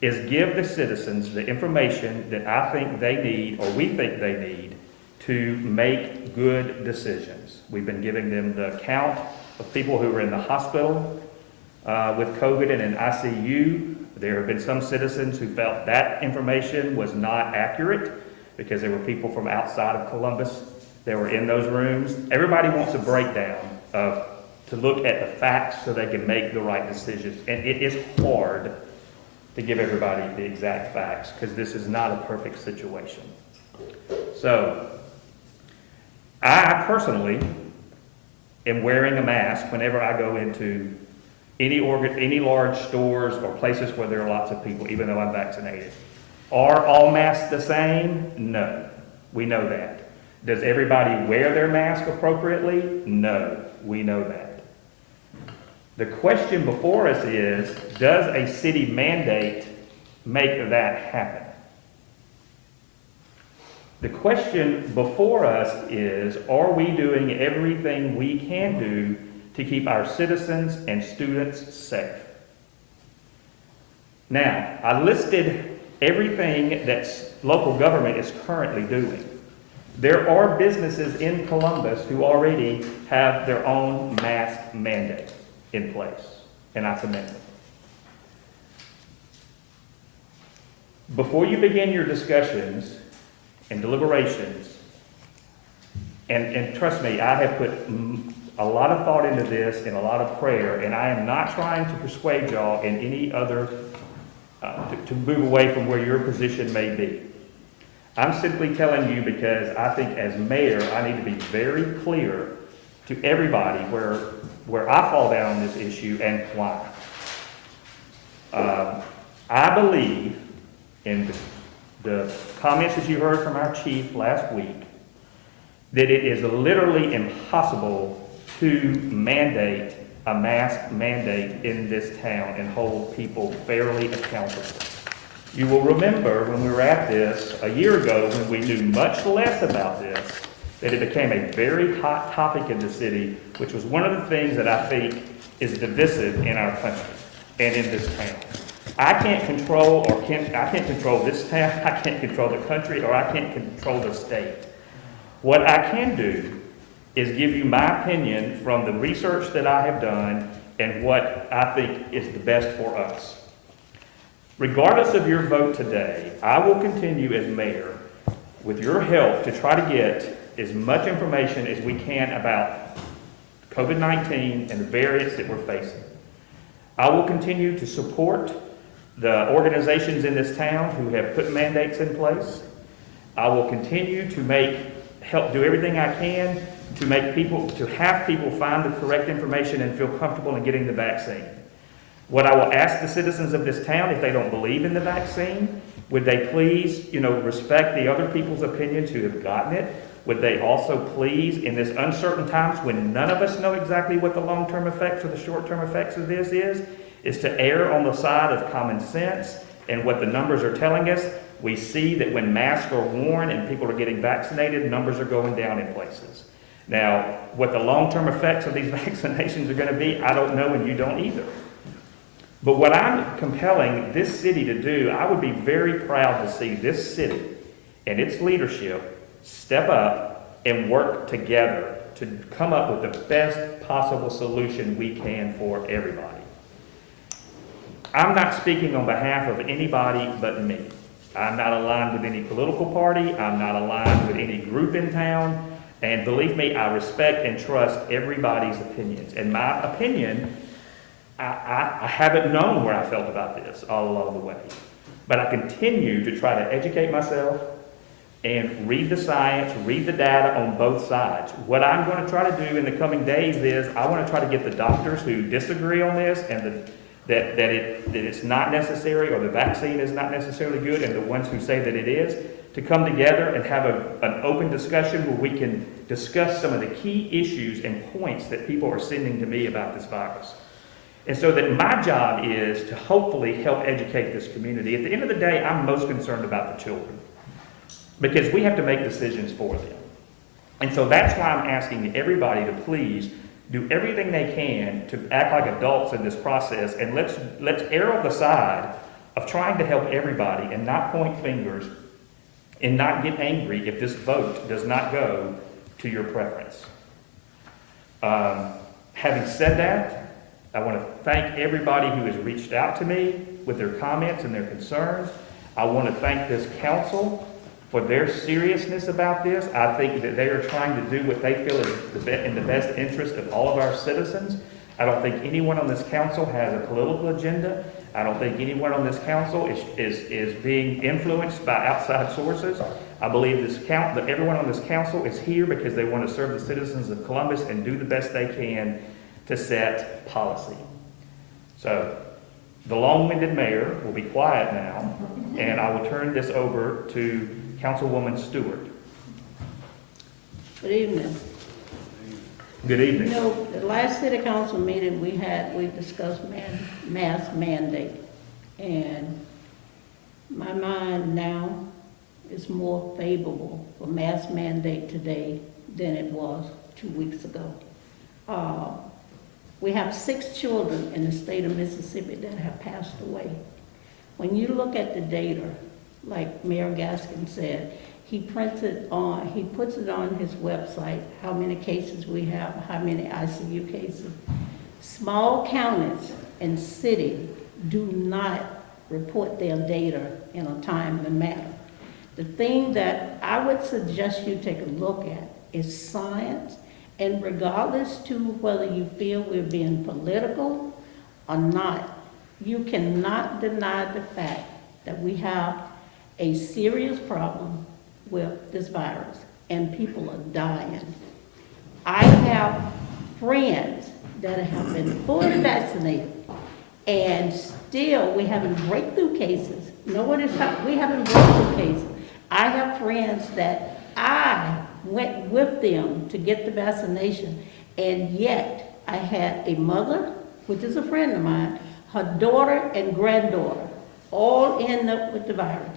is give the citizens the information that I think they need, or we think they need, to make good decisions. We've been giving them the count of people who are in the hospital with COVID and in ICU. There have been some citizens who felt that information was not accurate because there were people from outside of Columbus that were in those rooms. Everybody wants a breakdown to look at the facts so they can make the right decisions. And it is hard to give everybody the exact facts because this is not a perfect situation. So, I personally am wearing a mask whenever I go into any large stores or places where there are lots of people, even though I'm vaccinated. Are all masks the same? No. We know that. Does everybody wear their mask appropriately? No. We know that. The question before us is, does a city mandate make that happen? The question before us is, are we doing everything we can do to keep our citizens and students safe? Now, I listed everything that local government is currently doing. There are businesses in Columbus who already have their own mask mandate in place, and I commend them. Before you begin your discussions and deliberations, and trust me, I have put a lot of thought into this and a lot of prayer, and I am not trying to persuade y'all in any other, to move away from where your position may be. I'm simply telling you because I think as mayor, I need to be very clear to everybody where I fall down on this issue and why. I believe in the comments that you heard from our chief last week, that it is literally impossible to mandate a mask mandate in this town and hold people fairly accountable. You will remember when we were at this a year ago, when we knew much less about this, that it became a very hot topic in the city, which was one of the things that I think is divisive in our country and in this town. I can't control this town, I can't control the country, or I can't control the state. What I can do is give you my opinion from the research that I have done and what I think is the best for us. Regardless of your vote today, I will continue as mayor with your help to try to get as much information as we can about COVID-19 and the variants that we're facing. I will continue to support the organizations in this town who have put mandates in place. I will continue to help do everything I can to have people find the correct information and feel comfortable in getting the vaccine. What I will ask the citizens of this town, if they don't believe in the vaccine, would they please, respect the other people's opinions who have gotten it? Would they also please, in this uncertain times when none of us know exactly what the long-term effects or the short-term effects of this is to err on the side of common sense and what the numbers are telling us. We see that when masks are worn and people are getting vaccinated, numbers are going down in places. Now, what the long-term effects of these vaccinations are going to be, I don't know, and you don't either. But what I'm compelling this city to do, I would be very proud to see this city and its leadership step up and work together to come up with the best possible solution we can for everybody. I'm not speaking on behalf of anybody but me. I'm not aligned with any political party. I'm not aligned with any group in town. And believe me, I respect and trust everybody's opinions. And my opinion, I haven't known where I felt about this all along the way. But I continue to try to educate myself and read the science, read the data on both sides. What I'm going to try to do in the coming days is I want to try to get the doctors who disagree on this and that it's not necessary or the vaccine is not necessarily good, and the ones who say that it is, to come together and have an open discussion where we can discuss some of the key issues and points that people are sending to me about this virus. And so that my job is to hopefully help educate this community. At the end of the day, I'm most concerned about the children because we have to make decisions for them. And so that's why I'm asking everybody to please do everything they can to act like adults in this process, and let's err on the side of trying to help everybody and not point fingers and not get angry if this vote does not go to your preference. Having said that, I want to thank everybody who has reached out to me with their comments and their concerns. I want to thank this council for their seriousness about this. I think that they are trying to do what they feel is in the best interest of all of our citizens. I don't think anyone on this council has a political agenda. I don't think anyone on this council is being influenced by outside sources. I believe that everyone on this council is here because they want to serve the citizens of Columbus and do the best they can to set policy. So the long-winded mayor will be quiet now, and I will turn this over to Councilwoman Stewart. Good evening. Good evening. You know, the last city council meeting we discussed mask mandate. And my mind now is more favorable for mask mandate today than it was 2 weeks ago. We have 6 children in the state of Mississippi that have passed away. When you look at the data, like Mayor Gaskin said, he puts it on his website, how many cases we have, how many ICU cases. Small counties and cities do not report their data in a timely manner. The thing that I would suggest you take a look at is science, and regardless to whether you feel we're being political or not, you cannot deny the fact that we have a serious problem with this virus, and people are dying. I have friends that have been fully vaccinated, and still we're having breakthrough cases. We having breakthrough cases. I have friends that I went with them to get the vaccination, and yet I had a mother, which is a friend of mine, her daughter and granddaughter all end up with the virus.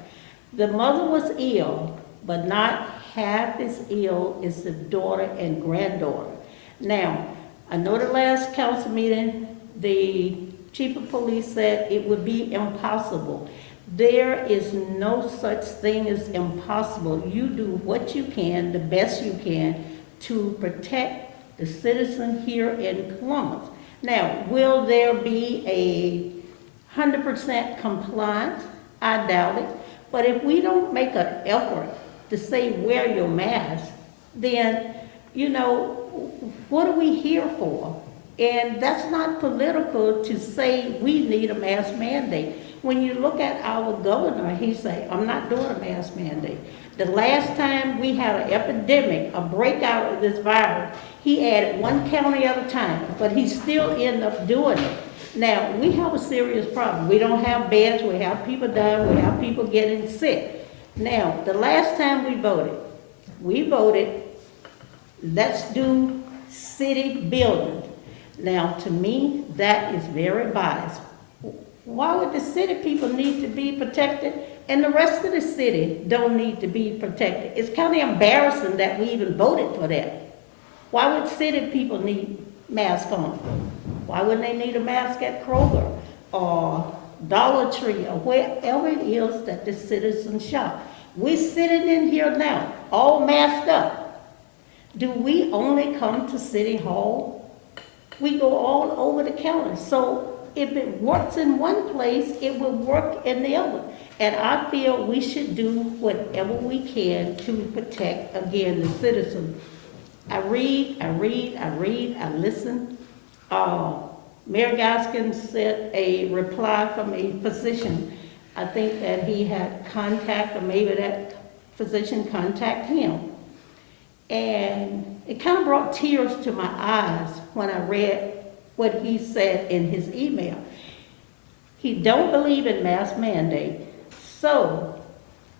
The mother was ill, but not half as ill as the daughter and granddaughter. Now, I know the last council meeting, the chief of police said it would be impossible. There is no such thing as impossible. You do what you can, the best you can, to protect the citizen here in Columbus. Now, will there be a 100% compliance? I doubt it. But if we don't make an effort to say wear your mask, then, you know, what are we here for? And that's not political to say we need a mask mandate. When you look at our governor, he say, I'm not doing a mask mandate. The last time we had an epidemic, a breakout of this virus, he added one county at a time, but he still ended up doing it. Now, we have a serious problem. We don't have beds, we have people dying, we have people getting sick. Now, the last time we voted, let's do city buildings. Now, to me, that is very biased. Why would the city people need to be protected and the rest of the city don't need to be protected? It's kind of embarrassing that we even voted for that. Why would city people need masks on? Why wouldn't they need a mask at Kroger or Dollar Tree or wherever it is that the citizens shop? We're sitting in here now, all masked up. Do we only come to City Hall? We go all over the county. So if it works in one place, it will work in the other. And I feel we should do whatever we can to protect, again, the citizens. I read, I listen. Mayor Gaskins sent a reply from a physician. I think that he had contact, or maybe that physician contacted him. And it kind of brought tears to my eyes when I read what he said in his email. He don't believe in mask mandate. So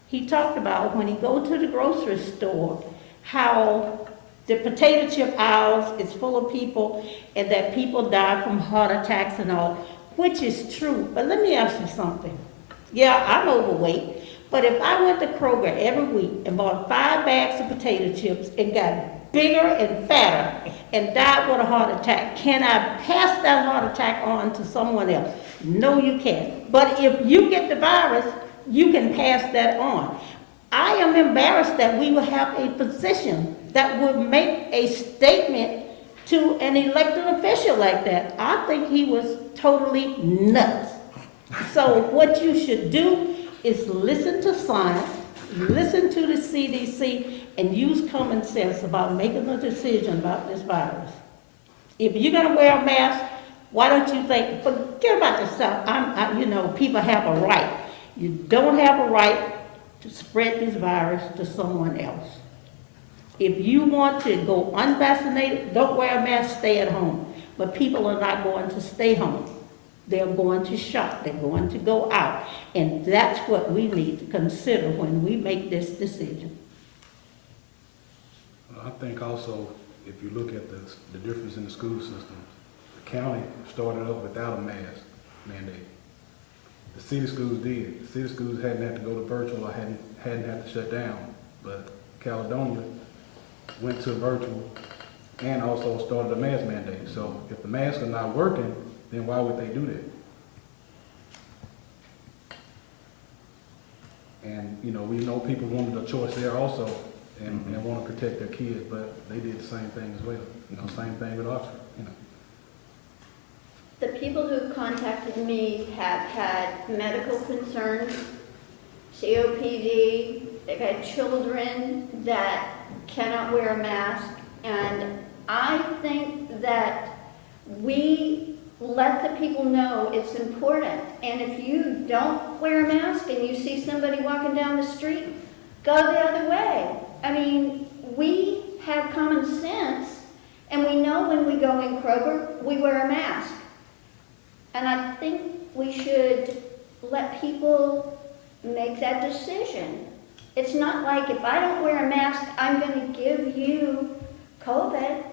he talked about when he go to the grocery store, how the potato chip aisles is full of people and that people die from heart attacks and all, which is true. But let me ask you something. Yeah, I'm overweight, but if I went to Kroger every week and bought 5 bags of potato chips and got bigger and fatter and died with a heart attack, can I pass that heart attack on to someone else? No, you can't. But if you get the virus, you can pass that on. I am embarrassed that we will have a physician that would make a statement to an elected official like that. I think he was totally nuts. So what you should do is listen to science, listen to the CDC, and use common sense about making a decision about this virus. If you're gonna wear a mask, why don't you think, forget about yourself. You know, people have a right. You don't have a right to spread this virus to someone else. If you want to go unvaccinated, don't wear a mask, stay at home. But people are not going to stay home. They're going to shop, they're going to go out. And that's what we need to consider when we make this decision. I think also, if you look at the difference in the school system, the county started up without a mask mandate. The city schools did. The city schools hadn't had to go to virtual or hadn't had to shut down. But Caledonia went to virtual and also started a mask mandate. So if the masks are not working, then why would they do that? And, you know, we know people wanted a choice there also and want to protect their kids, but they did the same thing as well. You know, same thing with Oxford, you know. The people who contacted me have had medical concerns, COPD, they've had children that cannot wear a mask, and I think that we let the people know it's important. And if you don't wear a mask and you see somebody walking down the street, go the other way. I mean, we have common sense, and we know when we go in Kroger, we wear a mask. And I think we should let people make that decision. It's not like if I don't wear a mask, I'm going to give you COVID.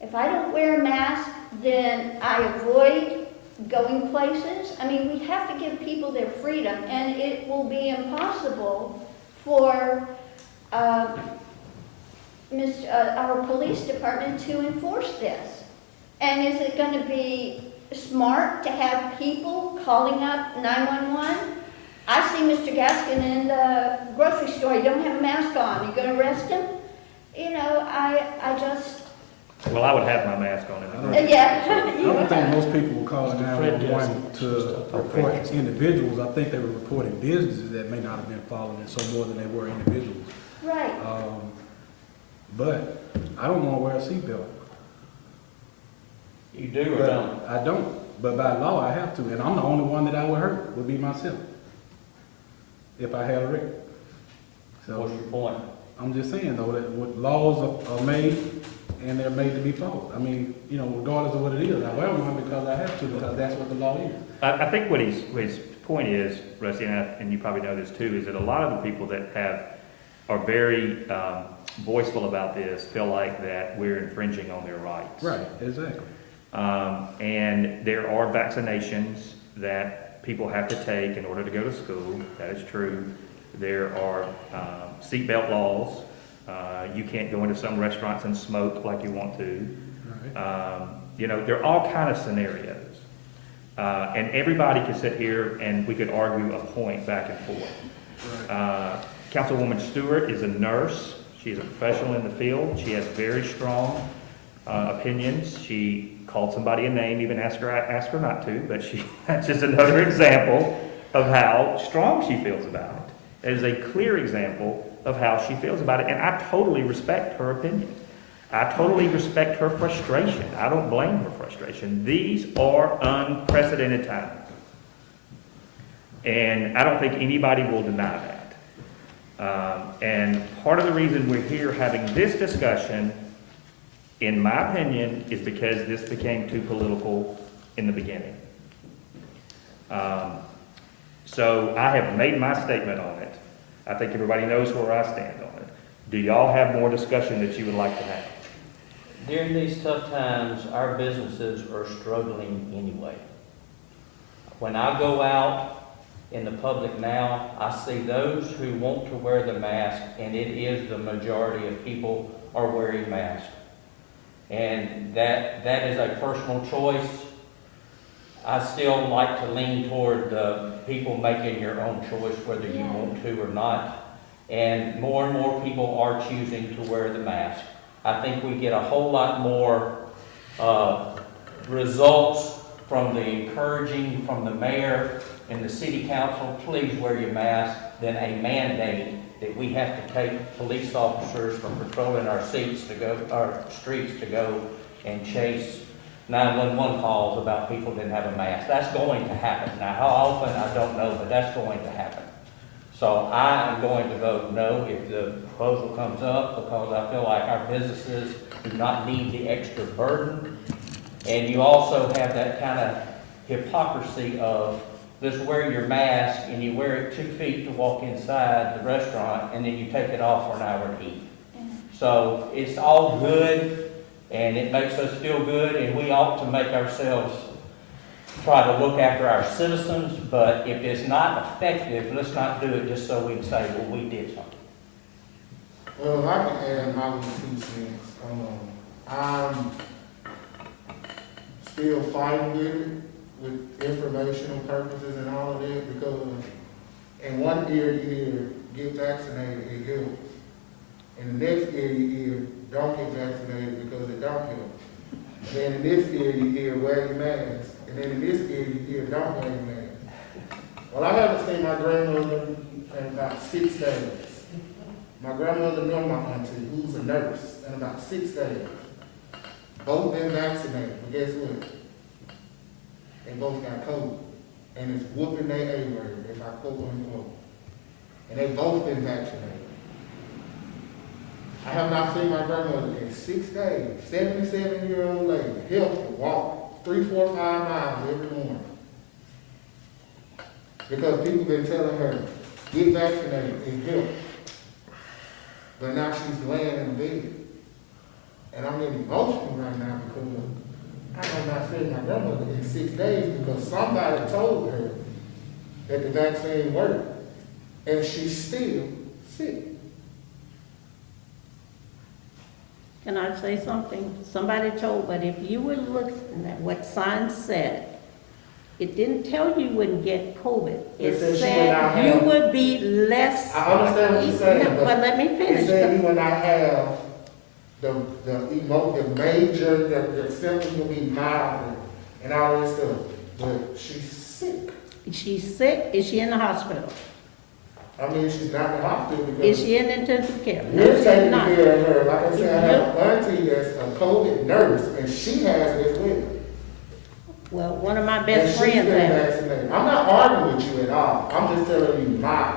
If I don't wear a mask, then I avoid going places. I mean, we have to give people their freedom, and it will be impossible for our police department to enforce this. And is it going to be smart to have people calling up 911? I see Mr. Gaskin in the grocery store. He don't have a mask on. You going to arrest him? You know, I just... Well, I would have my mask on in the grocery. Yeah. I don't think most people were calling 911 to report individuals. I think they were reporting businesses that may not have been following it so more than they were individuals. Right. But I don't want to wear a seatbelt. You do or don't? I don't. But by law, I have to. And I'm the only one that I would hurt, would be myself, if I had a record. So What's your point? I'm just saying, though, that what laws are made, and they're made to be followed. I mean, you know, regardless of what it is. I wear one because I have to, because that's what the law is. I think what his point is, Rusty, and you probably know this too, is that a lot of the people that are very voiceful about this feel like that we're infringing on their rights. Right, exactly. And there are vaccinations that people have to take in order to go to school. That is true. There are seatbelt laws. You can't go into some restaurants and smoke like you want to. Right. You know, there are all kind of scenarios. And everybody could sit here and we could argue a point back and forth. Right. Councilwoman Stewart is a nurse. She's a professional in the field. She has very strong opinions. She called somebody a name, even asked her not to, but that's just another example of how strong she feels about it. It is a clear example of how she feels about it, and I totally respect her opinion. I totally respect her frustration. I don't blame her frustration. These are unprecedented times. And I don't think anybody will deny that. And part of the reason we're here having this discussion, in my opinion, is because this became too political in the beginning. So I have made my statement on it. I think everybody knows where I stand on it. Do y'all have more discussion that you would like to have? During these tough times, our businesses are struggling anyway. When I go out in the public now, I see those who want to wear the mask, and it is the majority of people are wearing masks. And that is a personal choice. I still like to lean toward the people making your own choice, whether you want to or not. And more people are choosing to wear the mask. I think we get a whole lot more results from the encouraging from the mayor and the city council, please wear your mask, than a mandate that we have to take police officers from patrolling our streets to go and chase 911 calls about people didn't have a mask. That's going to happen. Now, how often, I don't know, but that's going to happen. So I am going to vote no if the proposal comes up, because I feel like our businesses do not need the extra burden. And you also have that kind of hypocrisy of just wear your mask and you wear it 2 feet to walk inside the restaurant, and then you take it off for an hour to eat. So it's all good, and it makes us feel good, and we ought to make ourselves try to look after our citizens, but if it's not effective, let's not do it just so we can say, well, we did something. Well, if I can add my little 2 cents, I'm still fighting with it, with informational purposes and all of that, because in one ear you hear, get vaccinated, it helps. In the next ear you hear, don't get vaccinated because it don't help. And then in this ear you hear, wear your mask. And then in this ear you hear, don't wear your mask. Well, I haven't seen my grandmother in about 6 days. My grandmother knew my auntie, who's a nurse, in about 6 days. Both been vaccinated, but guess what? They both got COVID. And it's whooping their A-word, if I quote unquote. And they both been vaccinated. I have not seen my grandmother in 6 days. 77-year-old lady, healthy, walk 3, 4, 5 miles every morning. Because people been telling her, get vaccinated, it helps. But now she's laying in bed. And I'm getting emotional right now because I have not seen my grandmother in 6 days because somebody told her that the vaccine worked, and she's still sick. Can I say something? Somebody told, but if you were looking at what signs said, it didn't tell you wouldn't get COVID. It said she would not said you have- would be less. I understand what you're saying, But let me It finish. said you will not have the major, the symptoms will be mild and all that stuff, but she's sick. She's sick. Is she in the hospital? I mean, she's not in the hospital Is because she in intensive care? No, we're she's taking not. care of her. Like I said, I have an auntie that's a COVID nurse, and she has it as well. Well, one of my And best she's friends been has it. vaccinated. I'm not arguing with you at all. I'm just telling you my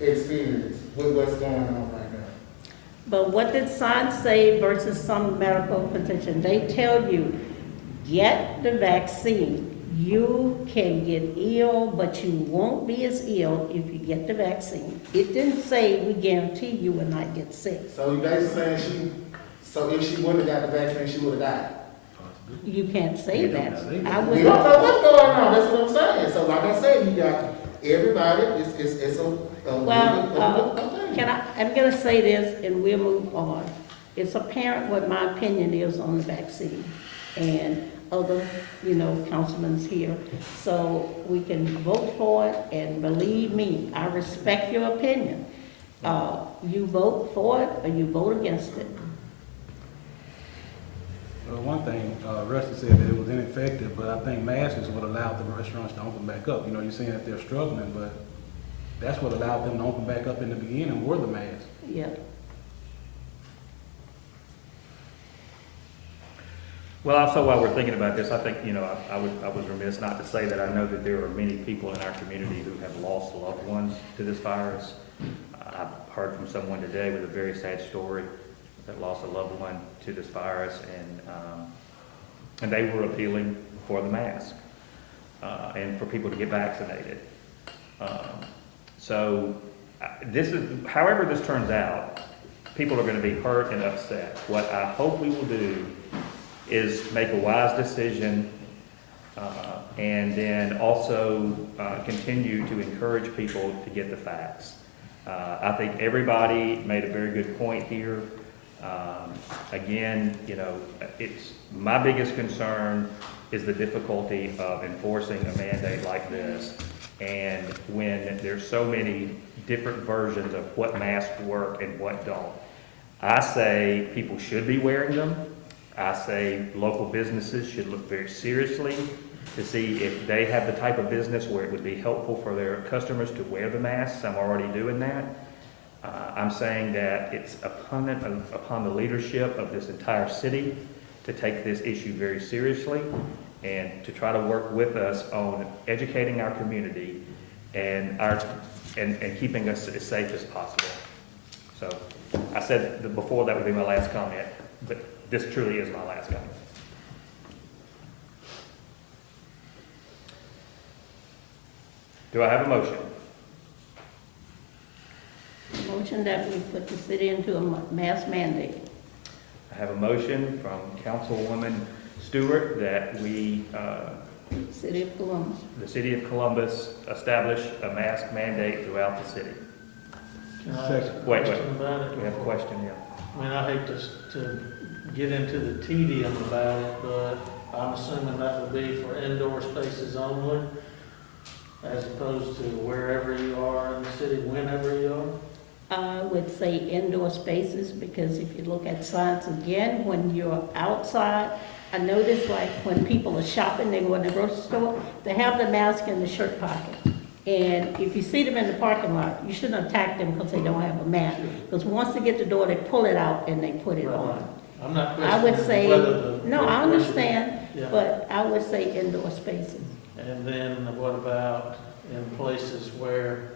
experience with what's going on right now. But what did signs say versus some medical position? They tell you, get the vaccine. You can get ill, but you won't be as ill if you get the vaccine. It didn't say we guarantee you will not get sick. So you basically saying so if she wouldn't have got the vaccine, she would have died. You can't say You don't that. know. I We would. don't know what's going on. That's what I'm saying. So like I said, you got everybody. It's Well, I'm gonna say this and we'll move on. It's apparent what my opinion is on the vaccine and other, councilmen's here. So we can vote for it, and believe me, I respect your opinion. You vote for it or you vote against it. Well, one thing, Rusty said that it was ineffective, but I think masks is what allowed the restaurants to open back up. You're saying that they're struggling, but that's what allowed them to open back up in the beginning were the masks. Yeah. Well, also while we're thinking about this, I think, I was remiss not to say that I know that there are many people in our community who have lost loved ones to this virus. I've heard from someone today with a very sad story that lost a loved one to this virus, and they were appealing for the mask and for people to get vaccinated. So however this turns out, people are going to be hurt and upset. What I hope we will do is make a wise decision and then also continue to encourage people to get the facts. I think everybody made a very good point here. Again, it's my biggest concern is the difficulty of enforcing a mandate like this, and when there's so many different versions of what masks work and what don't. I say people should be wearing them. I say local businesses should look very seriously to see if they have the type of business where it would be helpful for their customers to wear the masks. I'm already doing that. I'm saying that it's upon the leadership of this entire city to take this issue very seriously and to try to work with us on educating our community and keeping us as safe as possible. So I said that before that would be my last comment, but this truly is my last comment. Do I have a motion? Motion that we put the city into a mask mandate. I have a motion from Councilwoman Stewart that we, City of Columbus. the city of Columbus, establish a mask mandate throughout the city. Can I ask a Wait. question about it? We have a question, yeah. I mean, I hate to get into the tedium about it, but I'm assuming that would be for indoor spaces only, as opposed to wherever you are in the city, whenever you are? I would say indoor spaces, because if you look at signs again, when you're outside, I notice like when people are shopping, they go in the grocery store, they have the mask in the shirt pocket. And if you see them in the parking lot, you shouldn't attack them because they don't have a mask. Because once they get the door, they pull it out and they put it on. I'm not I would questioning say, whether the. no, I understand, Yeah. but I would say indoor spaces. And then what about in places where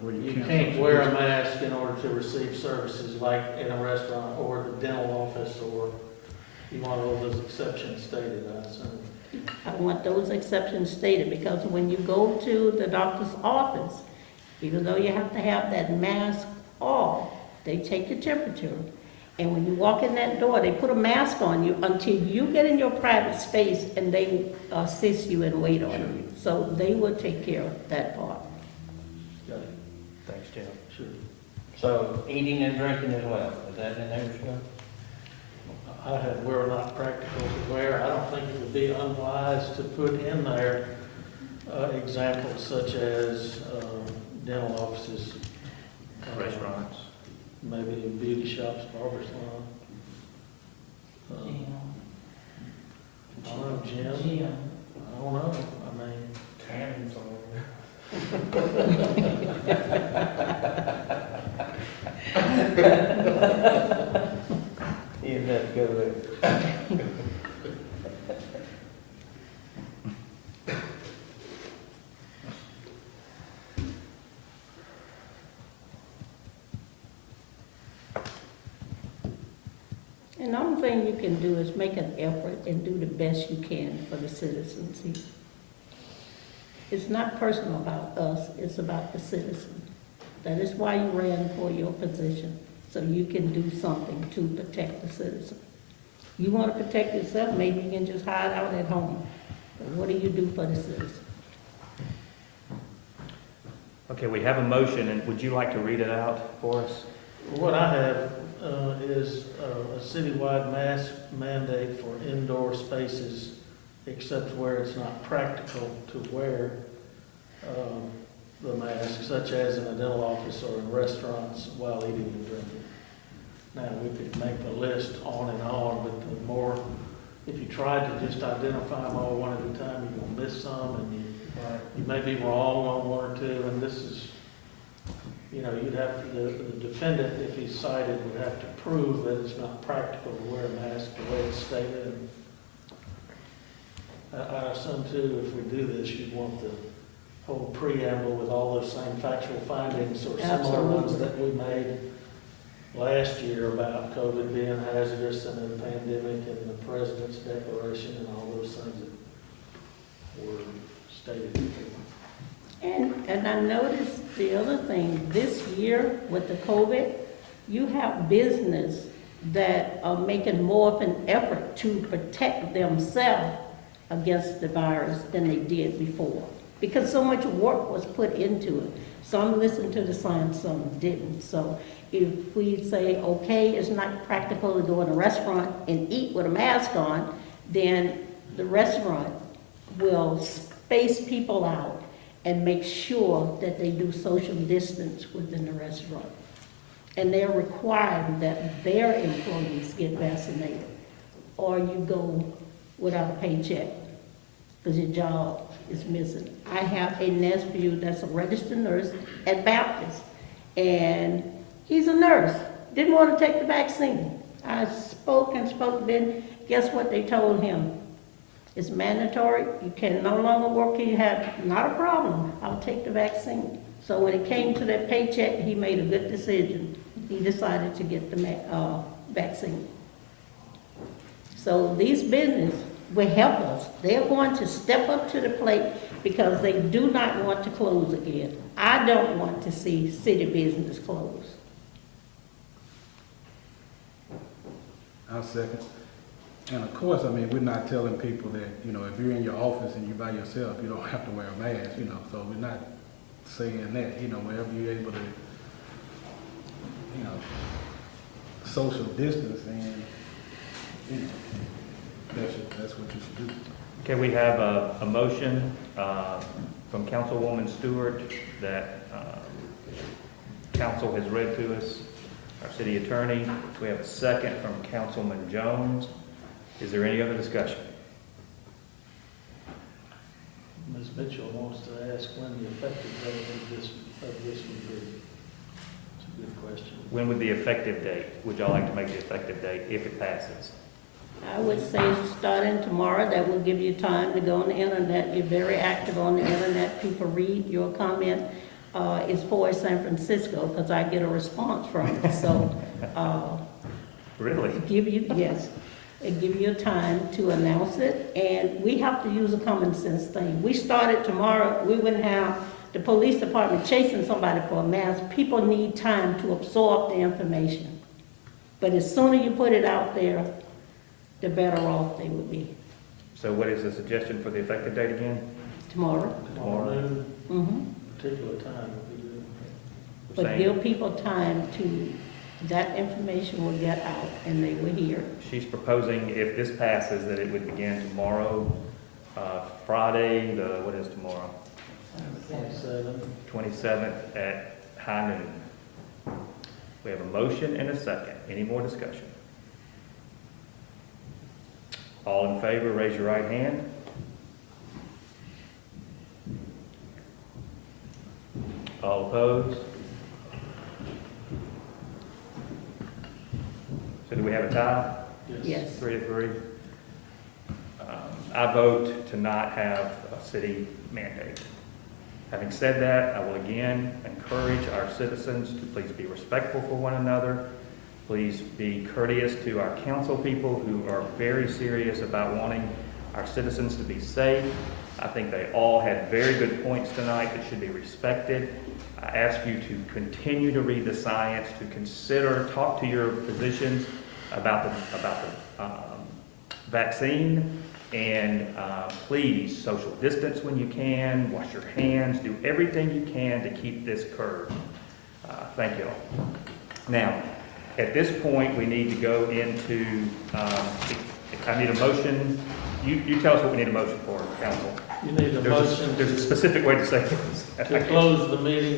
Where you can't wear a mask in order to receive services, like in a restaurant or the dental office, or you want all those exceptions stated, I assume? I want those exceptions stated, because when you go to the doctor's office, even though you have to have that mask off, they take your temperature. And when you walk in that door, they put a mask on you until you get in your private space and they assist you and wait on you. So they will take care of that part. Thanks, Jim. Sure. So eating and drinking as well, is that in there as well? I have where not practical to wear. I don't think it would be unwise to put in there examples such as dental offices, Restaurants. maybe beauty shops, barber salon. I don't know, gym. I don't know. I mean, Cannons on You have to go there. And the only thing you can do is make an effort and do the best you can for the citizens here. It's not personal about us, it's about the citizen. That is why you ran for your position, so you can do something to protect the citizen. You want to protect yourself, maybe you can just hide out at home. But what do you do for the citizen? Okay, we have a motion, and would you like to read it out for us? what I have is a citywide mask mandate for indoor spaces, except where it's not practical to wear the mask, such as in a dental office or in restaurants while eating and drinking. Now, we could make the list on and on, but the more, if you tried to just identify them all one at a time, you're gonna miss some, and you may be wrong on one or two, and this is, you know, you'd have to, the defendant, if he's cited, would have to prove that it's not practical to wear a mask the way it's stated. I assume too, if we do this, you'd want the whole preamble with all those same factual findings or similar ones that we made last year about COVID being hazardous and the pandemic and the president's declaration and all those things that were stated before. And I noticed the other thing, this year with the COVID, you have business that are making more of an effort to protect themselves against the virus than they did before. Because so much work was put into it. Some listened to the science, some didn't. So if we say, okay, it's not practical to go in a restaurant and eat with a mask on, then the restaurant will space people out and make sure that they do social distance within the restaurant. And they're requiring that their employees get vaccinated, or you go without a paycheck because your job is missing. I have a nephew that's a registered nurse at Baptist, and he's a nurse, didn't want to take the vaccine. I spoke and spoke, then guess what they told him? It's mandatory, you can no longer work here, you have, not a problem, I'll take the vaccine. So when it came to that paycheck, he made a good decision. He decided to get the vaccine. So these businesses will help us. They're going to step up to the plate because they do not want to close again. I don't want to see city business close. I'll second. And of course, I mean, we're not telling people that, you know, if you're in your office and you're by yourself, you don't have to wear a mask, you know, so we're not saying that, you know, wherever you're able to, you know, social distance and, you know, that's what you should do. Okay, we have a motion from Councilwoman Stewart that council has read to us, our city attorney. We have a second from Councilman Jones. Is there any other discussion? Ms. Mitchell wants to ask when the effective date of this would be. It's a good question. When would the effective date? Would y'all like to make the effective date if it passes? I would say starting tomorrow, that will give you time to go on the internet. You're very active on the internet. People read your comment. It's for San Francisco because I get a response from it. So, Really? It give you time to announce it, and we have to use a common sense thing. We started tomorrow, we wouldn't have the police department chasing somebody for a mask. People need time to absorb the information. But the sooner you put it out there, the better off they would be. So what is the suggestion for the effective date again? Tomorrow? Tomorrow. Mm-hmm. Particular time would be good. We're But saying- give people time to, that information will get out and they will hear. She's proposing, if this passes, that it would begin tomorrow, Friday, what is tomorrow? 27th at high noon. We have a motion and a second. Any more discussion? All in favor, raise your right hand. All opposed? So do we have a tie? Yes. 3-3. I vote to not have a city mandate. Having said that, I will again encourage our citizens to please be respectful for one another. Please be courteous to our council people who are very serious about wanting our citizens to be safe. I think they all had very good points tonight that should be respected. I ask you to continue to read the science, to consider, talk to your physicians about the vaccine, and please social distance when you can, wash your hands, do everything you can to keep this curbed. Thank you all. Now, at this point, we need to go into, I need a motion. You tell us what we need a motion for, council. You need a motion There's a specific way to say this. to close the meeting